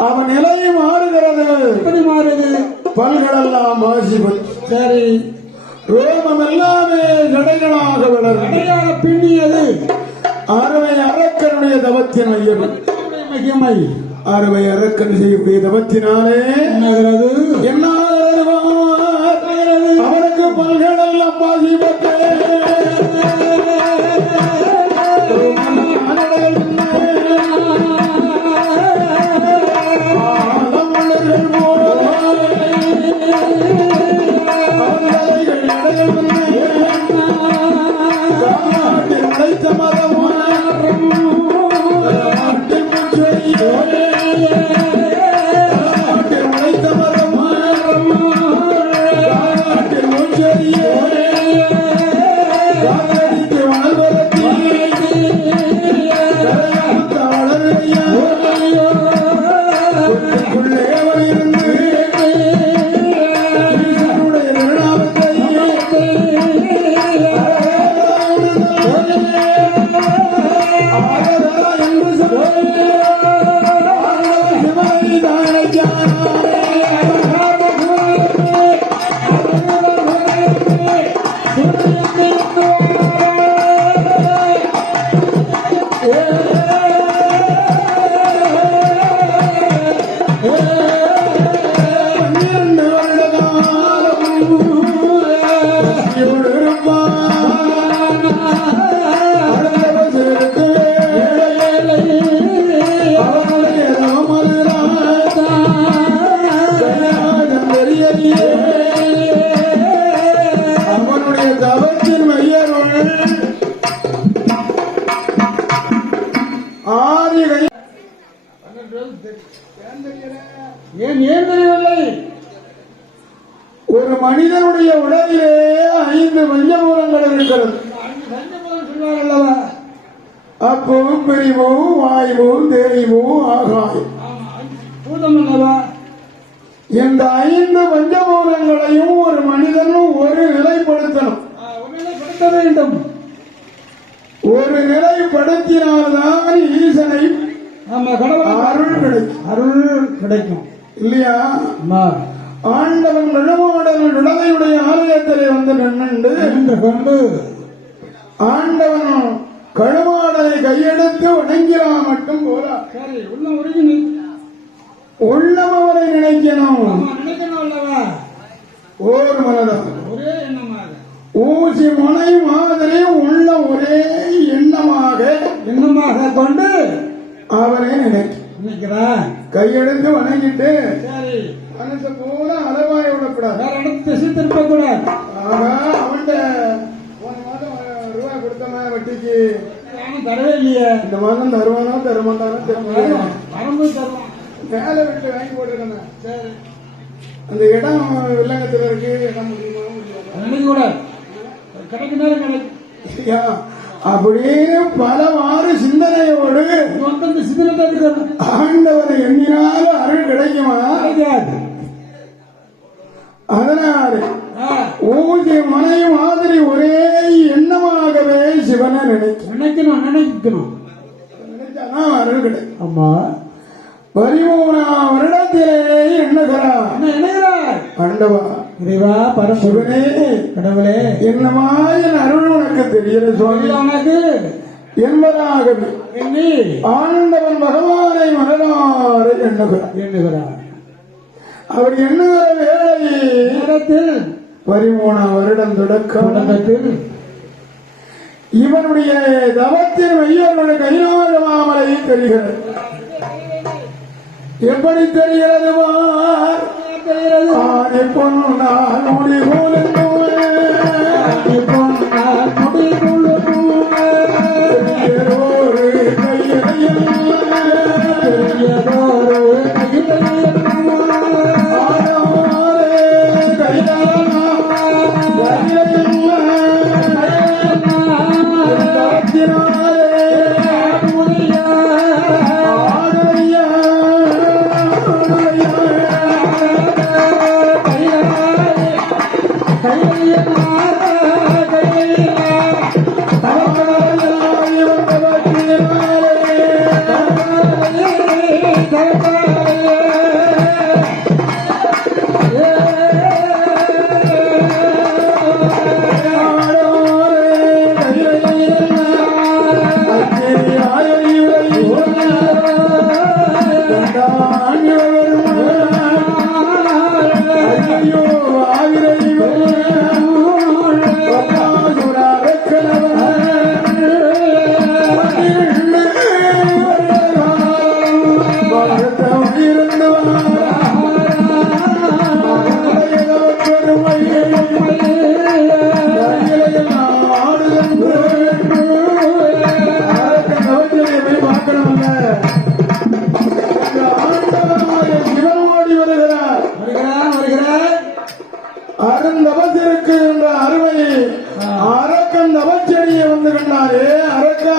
அவன் நிலை மாறுகிறது. எப்படி மாறுது? பல்களெல்லாம் வாசிப்பது, சரி, ரோமம் எல்லாமே ஜடைகளாக வளரும். பின்னியது அருமை அரக்கனுடைய தவத்தின் மையம். மகிமை அறுவை அரக்கன் செய்யக்கூடிய தவத்தினாலே என்னகிறது என்ன அவருக்கு பல்கள் அம்பாசி உழைத்த மதம் உழைத்த மதம் காலடித்து வாழ்வதற்கு வளரையுள்ளே இருந்து அவனுடைய தவத்தின் மையருள் ஆதிகை ஏன் ஏன் தெரியவில்லை ஒரு மனிதனுடைய உடலிலே 5 பஞ்சபூதங்கள் இருக்கிறது. சொல்வார் அல்லவா அப்போ பிரிவு வாயு தெரிவு ஆகாயம் பூதம் அல்லவா இந்த 5 பஞ்சபூதங்களையும் ஒரு மனிதன் ஒரு நிலைப்படுத்தணும். ஒருநிலைப்படுத்த வேண்டும். ஒரு நிலைப்படுத்தினால்தான் ஈசனை அருள் கிடைக்கும். அருள் கிடைக்கும் இல்லையா? ஆண்டவன் விழுமாடல் விடலையுடைய ஆலயத்திலே வந்து நின்று கொண்டு ஆண்டவன் கழுமாடலை கையெடுத்து வணங்கிலாம் மட்டும் போரா. சரி உள்ளம் உருகி உள்ளம் அவரை நினைக்கணும். நினைக்கணும் அல்லவா ஓர் மனதான் ஒரே எண்ணமாக ஊசி முனை மாதிரி உள்ள ஒரே எண்ணமாக கொண்டு அவரை நினைக்கிறான். கையெடுத்து வணங்கிட்டு சரி மனசை போல அளவாய விடக்கூடாது. வேற இடத்து திசை திருப்ப கூடாது. அவன்கிட்ட ஒரு மாதம் ரூபாய் கொடுத்தமா வட்டிக்கு தரவே இல்லையே. இந்த மாதம் தருவானோ தருமாட்டானோ தருவான் மேல வீட்டு வாங்கி போட்டுருக்கேன். சரி அந்த இடம் வில்லங்கத்தில் இருக்கு. இடம் முடியுமா நினைக்க கூடாது. கிடைக்கும் நேரம் கிடைக்கும். அப்படின்னு பலவாறு சிந்தனையோடு சிந்தனை ஆண்டவரை எண்ணினாலும் அருள் கிடைக்குமா? அதனால ஊதி மனை மாதிரி ஒரே எண்ணமாகவே சிவனை நினைக்கணும். நினைச்சாதான் அருள் கிடைக்கும். ஆமா 13ஆம் வருடத்திலே எண்ணுகிறார். ஆண்டவா இறைவா பரசுவனே கடவுளே என்னமாயின் அருள் உனக்கு தெரியல சுவாமி என்பதாகவே ஆண்டவன் பகவானை மனதார எண்ணுகிறார். அவர் எண்ணுகிற வேளை நேரத்தில் 13ஆம் வருடம் தொடக்கத்தில் இவனுடைய தவத்தின் மையனுடைய கைநாடு மாமலை தெரிகிறது. எப்படி தெரிகிறது? ஆடி பொன்னாள் முடி அருந்தவத்திற்கு என்ற அருமை அரக்கன் தவச்செடியை வந்து கண்டாரே அரக்கா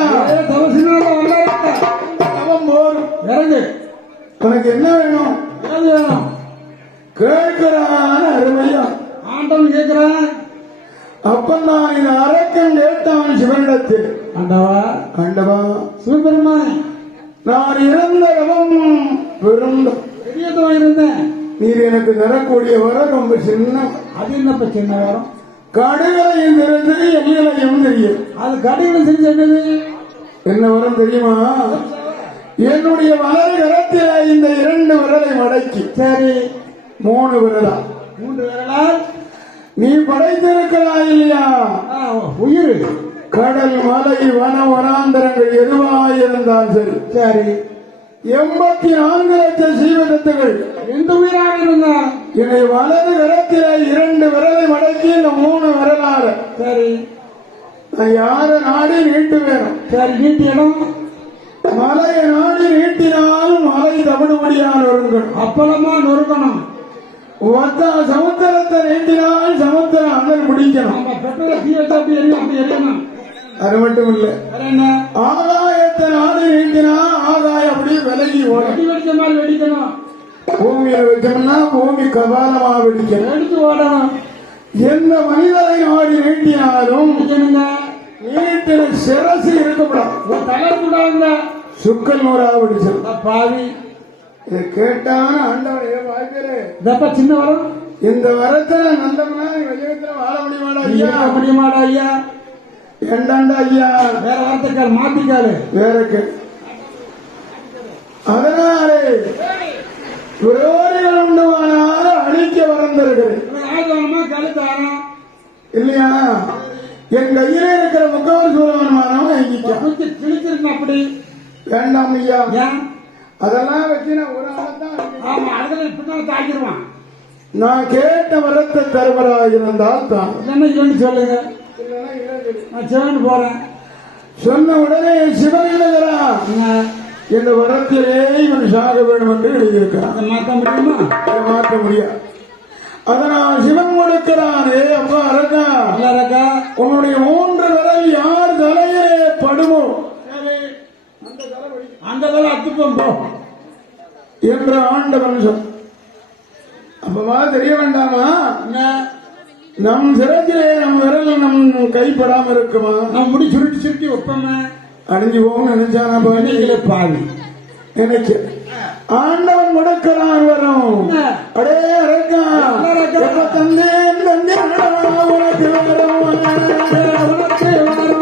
தவசினால வந்தாரா தவம் போரும் இறங்கு உனக்கு என்ன வேணும் ஏது வேணும் கேட்கிறான் அருமையா ஆண்டவன் கேட்கிறான் அப்பந்தான் இந்த அரக்கன் கேட்டான் சிவனிடத்தில் ஆண்டவா ஆண்டவா சிவபெருமான் நான் இறந்த தவம் பெருந்தம் பெரியதவன் இருந்தேன் நீர் எனக்கு தரக்கூடிய வரம் ரொம்ப சின்ன அது என்னப்ப சின்ன வரம் கடுகளையும் தெரிஞ்சது எண்ணிலையும் தெரியும் அது கடையில் செஞ்சு என்னது என்ன வரம் தெரியுமா என்னுடைய வலது கரத்தில இந்த 2 விரலை மடக்கி சரி 3 விரலா 3 விரலால் நீ படைத்திருக்கிறாய் இல்லையா உயிர் கடல் மலை வன வனாந்தரங்கள் எதுவாயிருந்தால் சரி சரி 84 லட்சம் ஜீவதத்துகள் எந்த உயிராக இருந்தா என்னை வலது கரத்தில 2 விரலை மடக்கி இந்த 3 விரலால சரி நான் யார நாடி நீட்டு வேணும் சரி நீட்டி இடம் மலையை நாடி நீட்டினாலும் மலை தமிழ்மொழியால் வருங்கள் அப்பளமா நொறுக்கணும் சமுத்திரத்தை நீட்டினால் சமுத்திரம் அண்ணன் பிடிக்கணும் நம்ம பெட்ரோல தீ வச்சா அப்படி எரியும் அப்படி எரியணும் அது மட்டும் இல்ல வேற என்ன ஆகாயத்தை நாடி நீட்டினா ஆகாயம் அப்படியே விலகி ஓடும் வெடி வெடிச்ச மாதிரி வெடிக்கணும் பூமியில வச்சோம்னா பூமி கபாலமா வெடிக்கணும் வெடிச்சு ஓடணும் எந்த மனிதரை நாடி நீட்டினாலும் வெடிக்கணுங்க நீட்டின சிரசு இருக்கக்கூடாது ஒரு தளர் கூடாதுங்க சுக்கல் நூறா வெடிச்சது பாவி இதை கேட்டான ஆண்டவரே வாய்ப்பேரே இதப்ப சின்ன வரம் இந்த வரத்துல நந்தம்னா விஜயத்துல வாழ முடியுமாடா ஐயா முடியுமாடா ஐயா ஏண்டாண்டா ஐயா வேற வார்த்தைக்கால் மாத்திக்காரு வேறக்கு அதனாலே விரோதிகள் உண்டுவானால் அழிக்க வளர்ந்திருக்கிறேன் ஆயுதமா கழுத்தாரம் இல்லையா என் கையில இருக்கிற முக்கவர் சூழவனமானவன் வாங்கிக்க கிழிச்சிருக்கு அப்படி வேண்டாம் ஐயா ஏன் அதெல்லாம் வச்சு நான் ஒரு ஆளத்தான் ஆமா அதுல பின்னால தாக்கிடுவான் நான் கேட்ட வரத்தை தருவராயிருந்தால் தான் என்ன சொல்லி சொல்லுங்க நான் சிவன் போறேன் சொன்ன உடனே சிவன் எழுதுகிறான் இந்த வரத்திலே இவன் சாக வேண்டும் என்று எழுதியிருக்கிறான் மாற்ற முடியுமா அதை மாற்ற முடியாது அதனால் சிவன் கொடுக்கிறானே அப்பா அரக்கா இருக்கா உன்னுடைய 3 விரல் யார் தலையிலே படுமோ அந்த வேலை அத்துப்போம் போ என்று ஆண்டவன் சொல் அப்பவா தெரிய வேண்டாமா நம் சிறத்திலே நம் விரல் நம் கைப்படாம இருக்குமா நான் முடி சுருட்டி சுருட்டி வைப்போமே அழிஞ்சு போகும் நினைச்சானா நீங்களே பாவி நினைச்சு ஆண்டவன் முடக்கிறான் வரும் அடே அரக்கா தந்தேன் தந்தேன் உனக்கு வரும் உனக்கு வரும்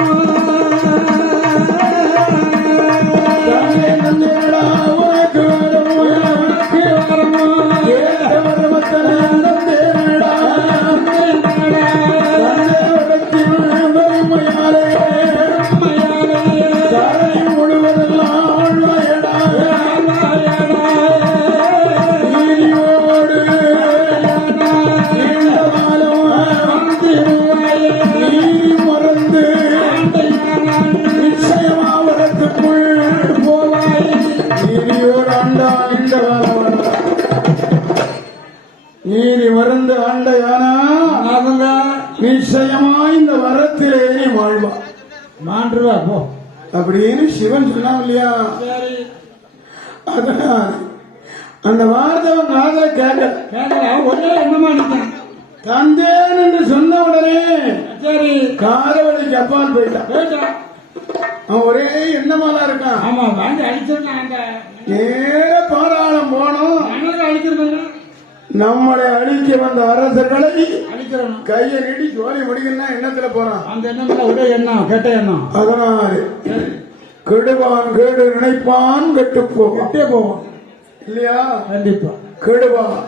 நீதி மருந்து ஆண்டையானா நிச்சயமா இந்த வரத்திலே நீ வாழ்வா மாண்டுவா போ அப்படின்னு சிவன் சொன்னான் இல்லையா அதனால் அந்த வார்த்தவன் காதல கேட்கல ஒரே எண்ணமா நிற்கான் தந்தேன் என்று சொன்ன உடனே சரி காதவழிக்கு அப்பால் போயிட்டான் அவன் ஒரே எண்ணமாலாம் இருக்கான் ஆமா வாங்கி அடிச்சிருக்காங்க நேர பாராளம் போனோம் அழிச்சிருக்காங்க நம்மளை அழிக்க வந்த அரசர்களை அழிக்கிறோம் கையை நீடி ஜோலி முடிக்கணும்னா எண்ணத்துல போறான் அந்த எண்ணம் ஒரே எண்ணம் கெட்ட எண்ணம் அதனால் கெடுவான் கேடு நினைப்பான் கெட்டு போவான் கெட்டே போவோம் இல்லையா கண்டிப்பா கெடுவான்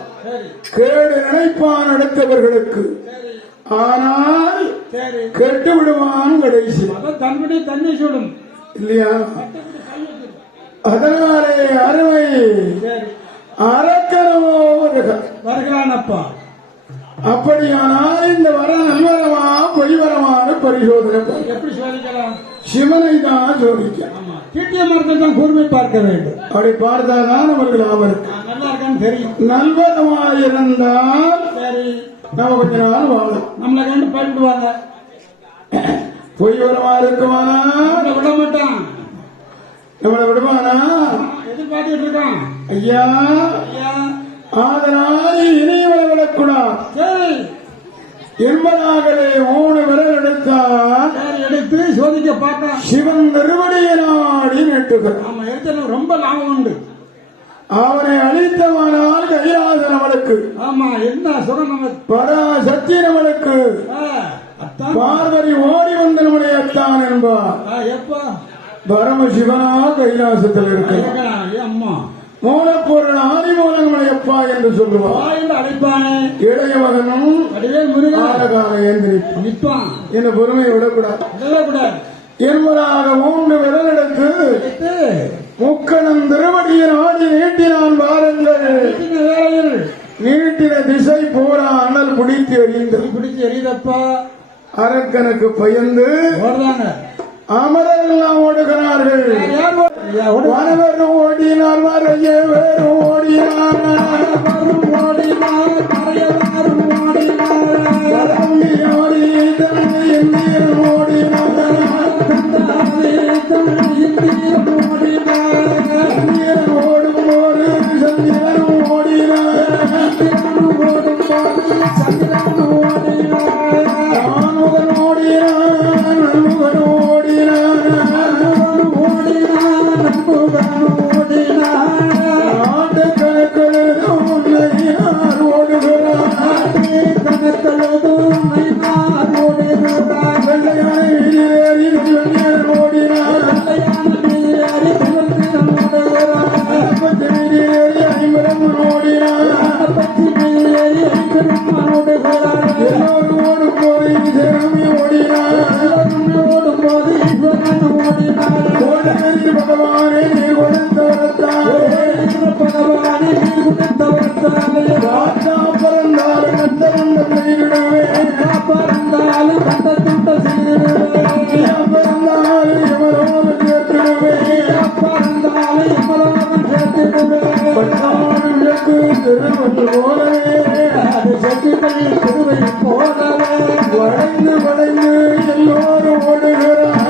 கேடு நினைப்பான் அடுத்தவர்களுக்கு ஆனால் சரி கெட்டு விடுவான் கடைசி தன்னுடைய தண்ணி சுடும் இல்லையா அதனாலே அருமை அரக்கனோ வருகிறானப்பா அப்படியானால் இந்த வர நல்வரமா பொய்வரமான பரிசோதனை எப்படி சோதிக்கலாம் சிவனை தான் சோதிக்க தீட்டிய மரத்தை தான் கூர்மை பார்க்க வேண்டும் அப்படி பார்த்தாதான் அவர்கள் அவருக்கு நல்லா இருக்கான்னு தெரியும் நல்வரமாயிருந்தால் சரி நம்ம கொஞ்ச நாள் வாழும். நம்மளை கண்டு பண்ணிடுவாங்க. பொய் வரமா இருக்குமானா? விட மாட்டான். நம்மளை விடுவானா? எதிர்பார்த்துட்டு இருக்கான். ஐயா ஐயா, அதனால் இணையவரை விடக்கூடாது சரி என்பதாகவே 3 விரல் எடுத்தான். சரி, எடுத்து சோதிக்க பார்க்கலாம். சிவன் திருவடியை நாடி நெட்டுகிறார். ஆமா, எடுத்து ரொம்ப லாபம் உண்டு. அவனை அழித்தவனால் கைலாசன் அவனுக்கு, ஆமா, என்ன சுகம் நமக்கு. பராசக்தி நம்மளுக்கு, அத்தான். பார்வதி ஓடி வந்து நம்முடைய அத்தான் என்பார். எப்பா பரமசிவனா கைலாசத்தில் இருக்கிறார். அம்மா மூலப்பொருள் ஆதிமூலங்களை எப்பா என்று சொல்லுவார். அழைப்பானே இளைய மகனும் ஆரகாக ஏந்திரிப்பான். நிற்பான். இந்த பொறுமையை விடக்கூடாது. விடக்கூடாது என்பதாக 3 விரல் எடுத்து முக்கணம் திருவடியின் ஆடி நீட்டினான். பாருங்கள், வேளையில் நீட்டின திசை பூரா அனல் பிடித்து எறிந்தது. பிடிச்சு எறிதப்பா. அரக்கனுக்கு பயந்து ஓடுறாங்க. அமரெல்லாம் ஓடுகிறார்கள். வானவர் ஓடினார், மறைய வேறும் ஓடினார், ஓடும்போது சந்திரனும் ஓடினார், ஆண்முகன் ஓடினார், நன்முகன் ஓடினார், ஆட்டுக்கணக்களும் உன்னையார் ஓடுகிறார், வெள்ளையானை வீரேறி வெள்ளையன் ஓடினார், வீரேறி ஐம்பரம் ஓடினார், எல்லோரும் ஓடும் போது சேரமி ஓடினார், கோடகிரி பகவானே நீ கொடுத்தவரத்தாரே, ராஜா பறந்தால் கத்தவந்த செய்திடுவே, பறந்தால் எவரோடு சேர்த்திடுவே, பட்டாளம் விளக்கு திருவள்ளுவர் போலவே வளைந்து வளைந்து எல்லோரும் ஓடுகிறார்,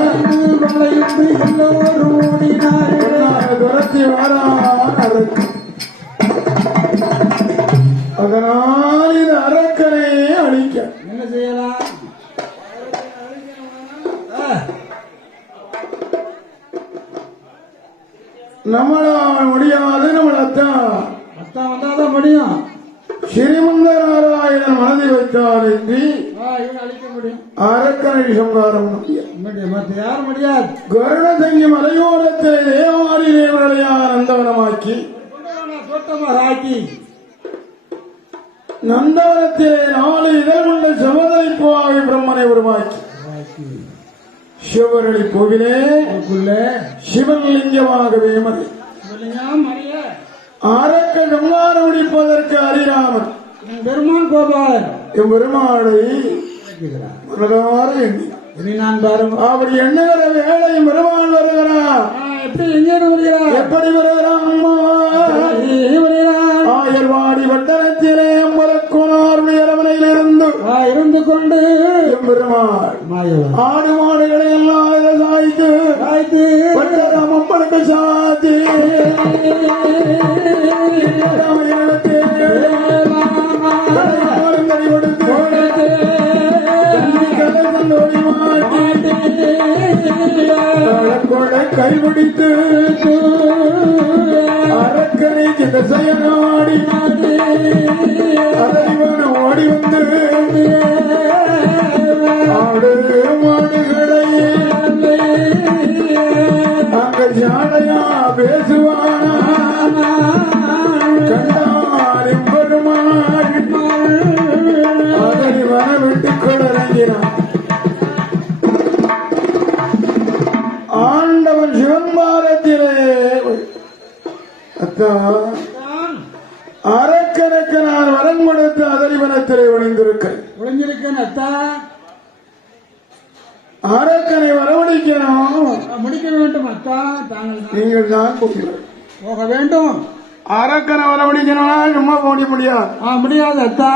துரத்தி வாரான் அரக்கு. அதனால் இது அரக்கனை அழிக்க என்ன செய்யலாம்? நம்மளால் முடியாது. நம்மளத்தான் அத்தான் வந்தாதான் முடியும். ஸ்ரீமந்த நாராயணன் மனதை வைத்தால் இன்றி இவன் அழிக்க முடியும். அரக்கனை சங்காரம் மற்ற யாரும் முடியாது. கருட சங்கி மலையோரத்தை தேவாரி தேவர்களையார் நந்தவனமாக்கி தோட்டமாக ஆக்கி நந்தவனத்திலே 4 இதழ் கொண்ட சமதலை பூவாவை பிரம்மனை உருவாக்கி சிவரளி கோவிலே சிவலிங்கமாகவே மறை அரக்க சங்காரம் முடிப்பதற்கு அறியாமல் பெருமான் கோபாலன் எம்பெருமானை மனதார எண்ணி நான் பாருங்க. அப்படி எண்ணுகிற வேலை பெருமான் வருகிறார். எப்படி எங்கே வருகிறார்? எப்படி வருகிறான்? ஆயர்வாடி வட்டணத்திலே அம்பலக்கோனாருடைய அரவணையில் இருந்து கொண்டு எம்பெருமாள் ஆடு மாடுகளை எல்லாம் சாய்த்து வட்டணம் அம்பலுக்கு சாத்தி கைபிடித்து அரக்கனை திசையனாடி அதைவன ஓடி வந்து ஆடு மாடுகளை அங்க ஜாடையா பேசுவானா கண்டார் எம்பெருமாள் அதைவன விட்டு கொடரங்கினான். ஆண்டவன் சிவன்பாரத்திலே அரக்கனுக்கு நான் வரம் கொடுத்து அதறிவனத்திலே ஒளிந்திருக்கேன். அத்தா அரக்கனை வரவழைக்கணும். முடிக்க வேண்டும் அத்தா. தாங்கள் நீங்கள் தான் போக வேண்டும். அரக்கனை வரவழைக்கணும்னா சும்மா போக முடியாது. முடியாது அத்தா.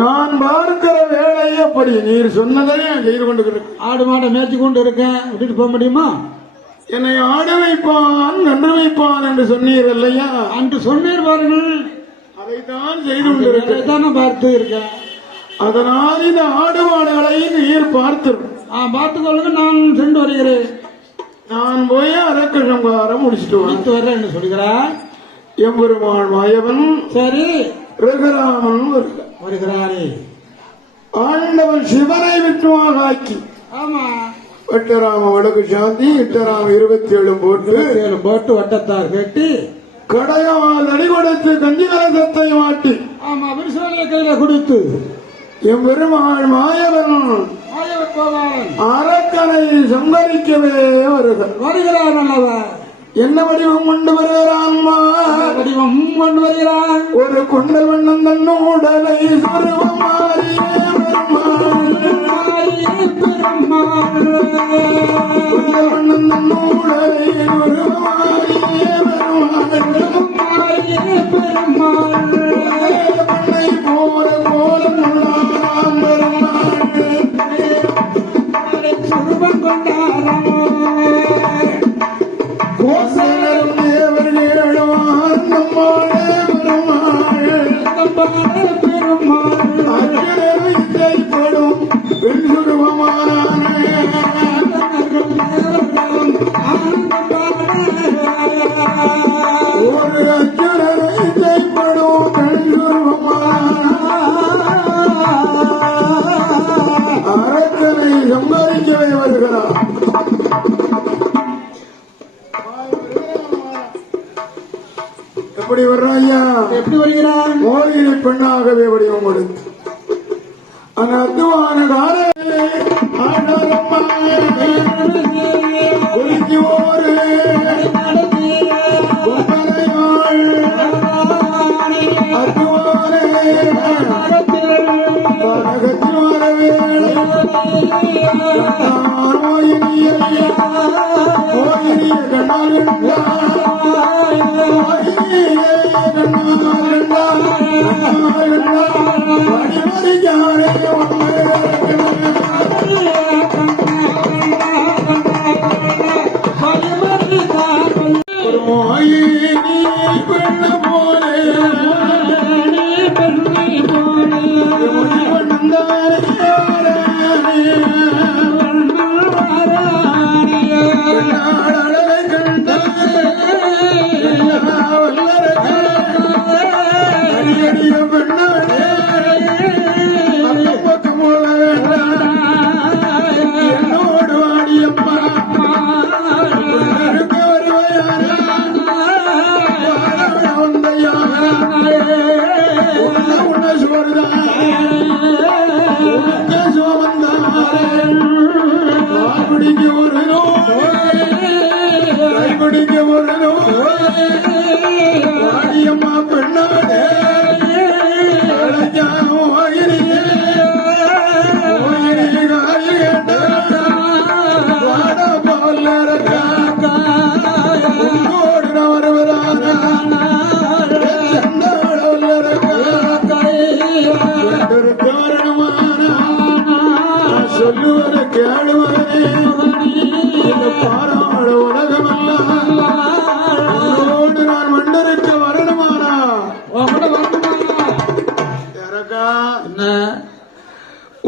நான் பார்க்கிற வேலை அப்படி நீர் சொன்னதை நான் செய்து கொண்டிருக்கிறேன். ஆடு மாடை மேய்ச்சி கொண்டு இருக்கேன், விட்டுட்டு போக முடியுமா? என்னை ஆட வைப்பான் நன்று வைப்பான் என்று சொன்னீர் இல்லையா? அன்று சொன்னீர் பாருங்கள், அதைத்தான் செய்து கொண்டிருக்கிறேன். தான் நான் பார்த்து இருக்கேன். அதனால் இந்த ஆடு மாடுகளை நீர் பார்த்து பார்த்துக் கொள்ளுங்க, நான் சென்று வருகிறேன். நான் போய் அரக்க சம்ஹாரம் முடிச்சுட்டு வரேன் என்று சொல்கிறார். எம்பெருமான் மாயவன் சரி ரகுராமன் வருகிறாரே. ஆண்டவன் சிவனை விட்டுவாக ஆக்கி ஆமா, வெட்டராம வடக்கு சாந்தி இட்டராம 27 போட்டு வட்டத்தார் கட்டி கடையால் அடி கொடுத்து கஞ்சி கலசத்தை மாட்டி ஆமா விரிசோலைய கையில கொடுத்து எம்பெருமான் மாயவன் போவான் அரக்கனை சங்கரிக்கவே வருகிறார். அல்லவர் என்ன வடிவம் கொண்டு வருகிறான்? வடிவம் கொண்டு வருகிறான். ஒரு கொண்டல் வண்ணம் தன்னோடலை சுருவமாறியே கொண்டல் வண்ணம் தன்னோடலை சுருவமாறியே பண்ணை போற கோலம் உள்ளாம் சுருவம் கொண்டாரோ கோசலம் தேவர்களுவான் நம்மாளே பெருமாள் அச்சைப்படும் பெண் சுருவமான ஒரு அச்சுரைப்படும் பெண் சுருவமான அரக்கனை சம்பாதிக்கவே வருகிறார். எப்படி வர்றான் ஐயா? எப்படி வருகிறான்? மோகினி பெண்ணாகவே வடிவம் கொடுத்து அந்த அத்துவான காலையிலே குறிச்சி ஒரு அத்துவானே பரகத்தில் வரவே மோகினிய கண்ணால் சொல்லுவர கேளுவரே பாராட உலகமல்லோடு நான் மண்டருக்கு வரணுமானா என்ன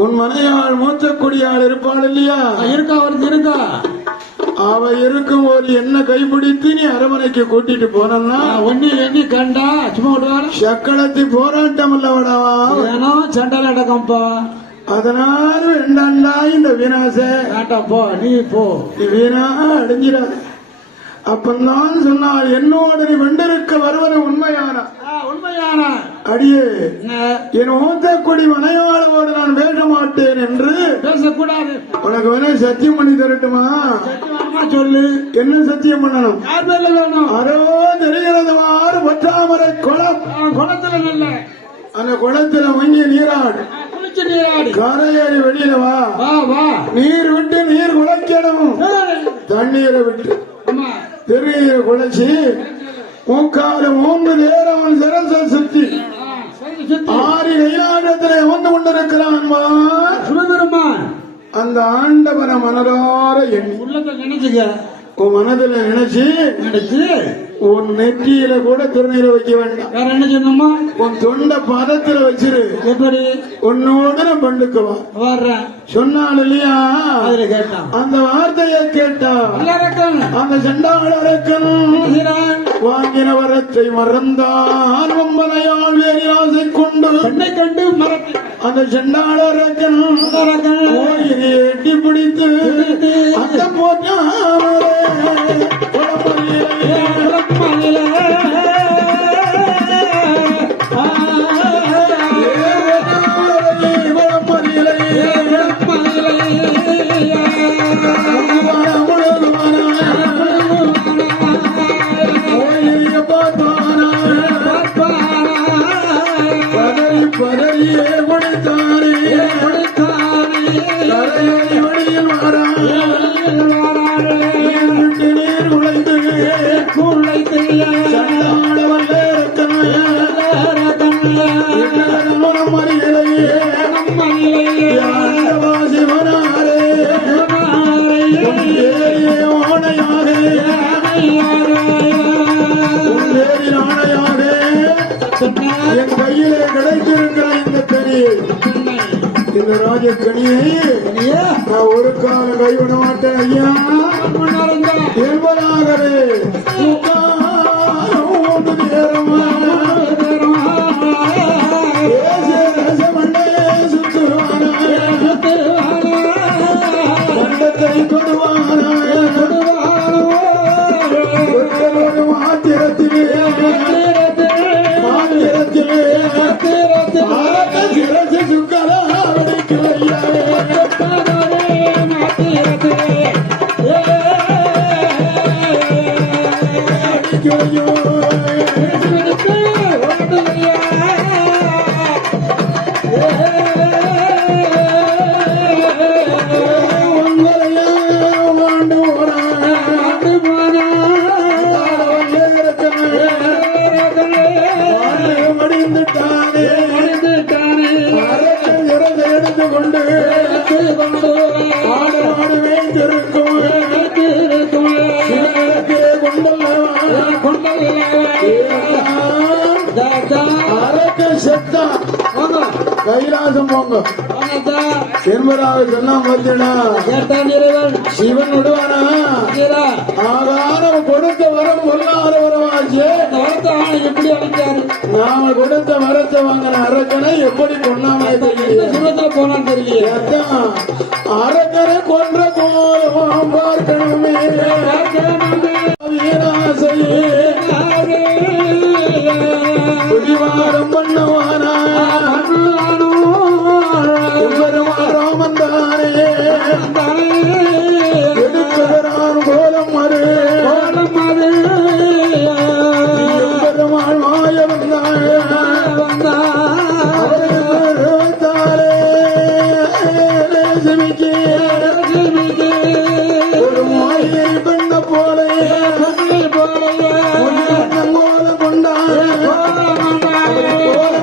உன் மனையாள் மூத்த குடியாள் இருப்பாள் இல்லையா? இருக்கா, அவருக்கு இருக்கா. அவ இருக்கும் போது என்ன கைப்பிடித்து நீ அரமனைக்கு கூட்டிட்டு போனா ஒன்னி எண்ணி கண்டா சும்மா விடுவாரு. சக்களத்தி போராட்டம் அல்லவடாவா ஏனோ சண்டை நடக்கும்பா. அதனால வேண்டாண்டா இந்த வீணாச போ, நீ போ, நீ வீணா அடைஞ்சிடாத. அப்பந்தான் சொன்னால் என்னோடு நீ வெண்டிருக்க வருவது உண்மையான உண்மையான அடியே என் மூத்த குடி மனையாளோடு நான் பேச மாட்டேன் என்று பேசக்கூடாது. உனக்கு வேணா சத்தியம் பண்ணி தரட்டுமா? சொல்லு, என்ன சத்தியம் பண்ணணும்? யார் மேல வேணும்? அரோ தெரிகிறதுவாறு பற்றாமரை குளம், குளத்துல நல்ல அந்த குளத்துல மங்கி நீராடு, குளிச்சு நீராடு, கரையேறி வெளியில வா. வா நீர் விட்டு நீர் குலைக்கணும், தண்ணீரை விட்டு தெரிய குலைச்சி மூக்கால 3 நேரம் சிரச சுத்தி 6 கைலாட்டத்திலே அந்த ஆண்டவனை மனதார எண்ணி உள்ளத்தை நினைச்சுக்க. உன் மனதில் நினைச்சு நினைச்சு உன் நெற்றியில கூட திருநீரை வைக்க வேண்டாம். வேற என்ன சொன்னோமா? உன் தொண்ட பாதத்துல வச்சிரு. எப்படி உன்னோட நான் பண்டுக்குவா வர்றேன் சொன்னாள் இல்லையா? அதுல கேட்டான். அந்த வார்த்தையை கேட்டா எல்லாருக்கும் அந்த செண்டாளரக்கன் வாங்கின வரத்தை மறந்தான் ஒன்பனையாள் வேறு ஆசை கொண்டு பெண்ணை கண்டு மறக்க அந்த செண்டாளரக்கன் எட்டி பிடித்து அந்த போட்டாமலே பதறியே முடித்தாரே வழியில் மாறாவிட்டு நீர் உழைத்து என் கையிலே கிடைத்திருக்கிற இந்த கனியை இந்த ராஜக்கனியை நான் ஒரு காலம் கைவிட மாட்டேன் ஐயா. என்பதாகவே மண்டத்தை கொடுவான மாத்திரத்திலே சிறச்சு சுக்கரா கொண்டு ஆடு ஆடு வைத்திருக்கும் அரக்க செத்தா கைலாசம் போங்க என்பதாக சொன்னா பார்த்தீங்கன்னா சிவன் விடுவானா? ஆகாரம் கொடுத்த வரம் பொருளாத வரவாச்சு. எப்படி அழைச்சாரு? நாம கொடுத்த வரத்தை வாங்கின அரக்கனை எப்படி கொண்டாமே தெரியல. போனான்னு தெரியலையே. அரக்கனை கொன்ற கோலம் பார்க்கணுமே வீராசையே குடிவாரம் பண்ணவானா பெருமாள் ராமன் தானே எடுக்கிறான் கோலம் மறு பெருமாள் மாய வந்தாயே ஒரு மாயை பெண்ண போல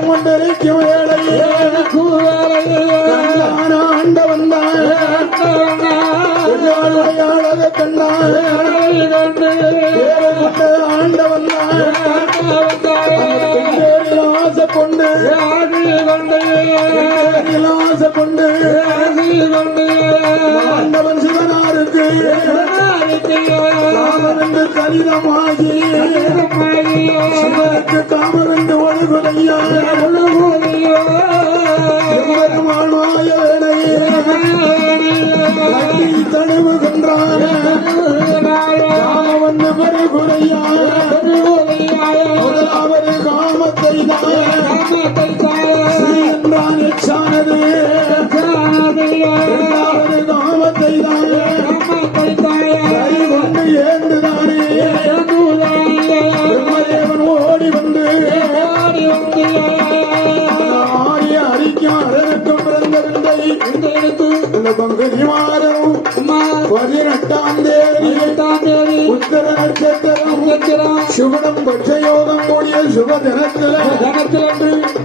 கொண்டிருக்கும் வேளையே ஆண்ட வந்தாய கண்டாய ஆண்ட வந்தாய ஆசை கொண்டு ஆசை கொண்டு ஆண்டவன் சிவனாருக்கு காமவென்று கடிதமாகி சிவனுக்கு காமவென்று ஒழுகுதையா பெருமாள் வேலையே தழுவுகின்றான் காமவென்று பெருகுறையா முதலாவது காமத்தை என்றான் எச்சானது இரண்டாவது காமத்தை கை கொண்டு ஏந்துதானே பிரம்மதேவன் ஓடி வந்து ஆரிய அரிக்கும் அரனுக்கும் பிறந்த விந்தை இந்த பங்குனி மாதம் 18ஆம் தேதி உத்தர நட்சத்திரம் சுபடம் பட்சயோகம் கூடிய சுப தினத்தில்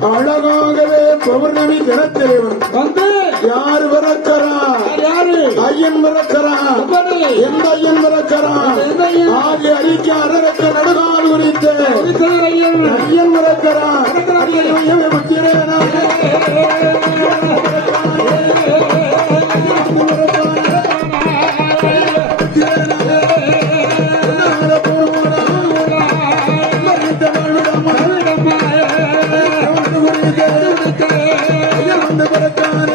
அழகாகவே பௌர்ணமி தினத்திலே வந்து யாரு பிறக்கிறான்? யாரு? ஐயன் பிறக்கிறான். எப்படி? எந்த ஐயன் பிறக்கிறான்? எந்த ஐயன்? ஆதி அரிக்க அரக்க நடுகால் குறித்து இருக்கிறார் ஐயன். ஐயன் பிறக்கிறான். ஐயன் புத்திரனாக வந்து பிறக்கான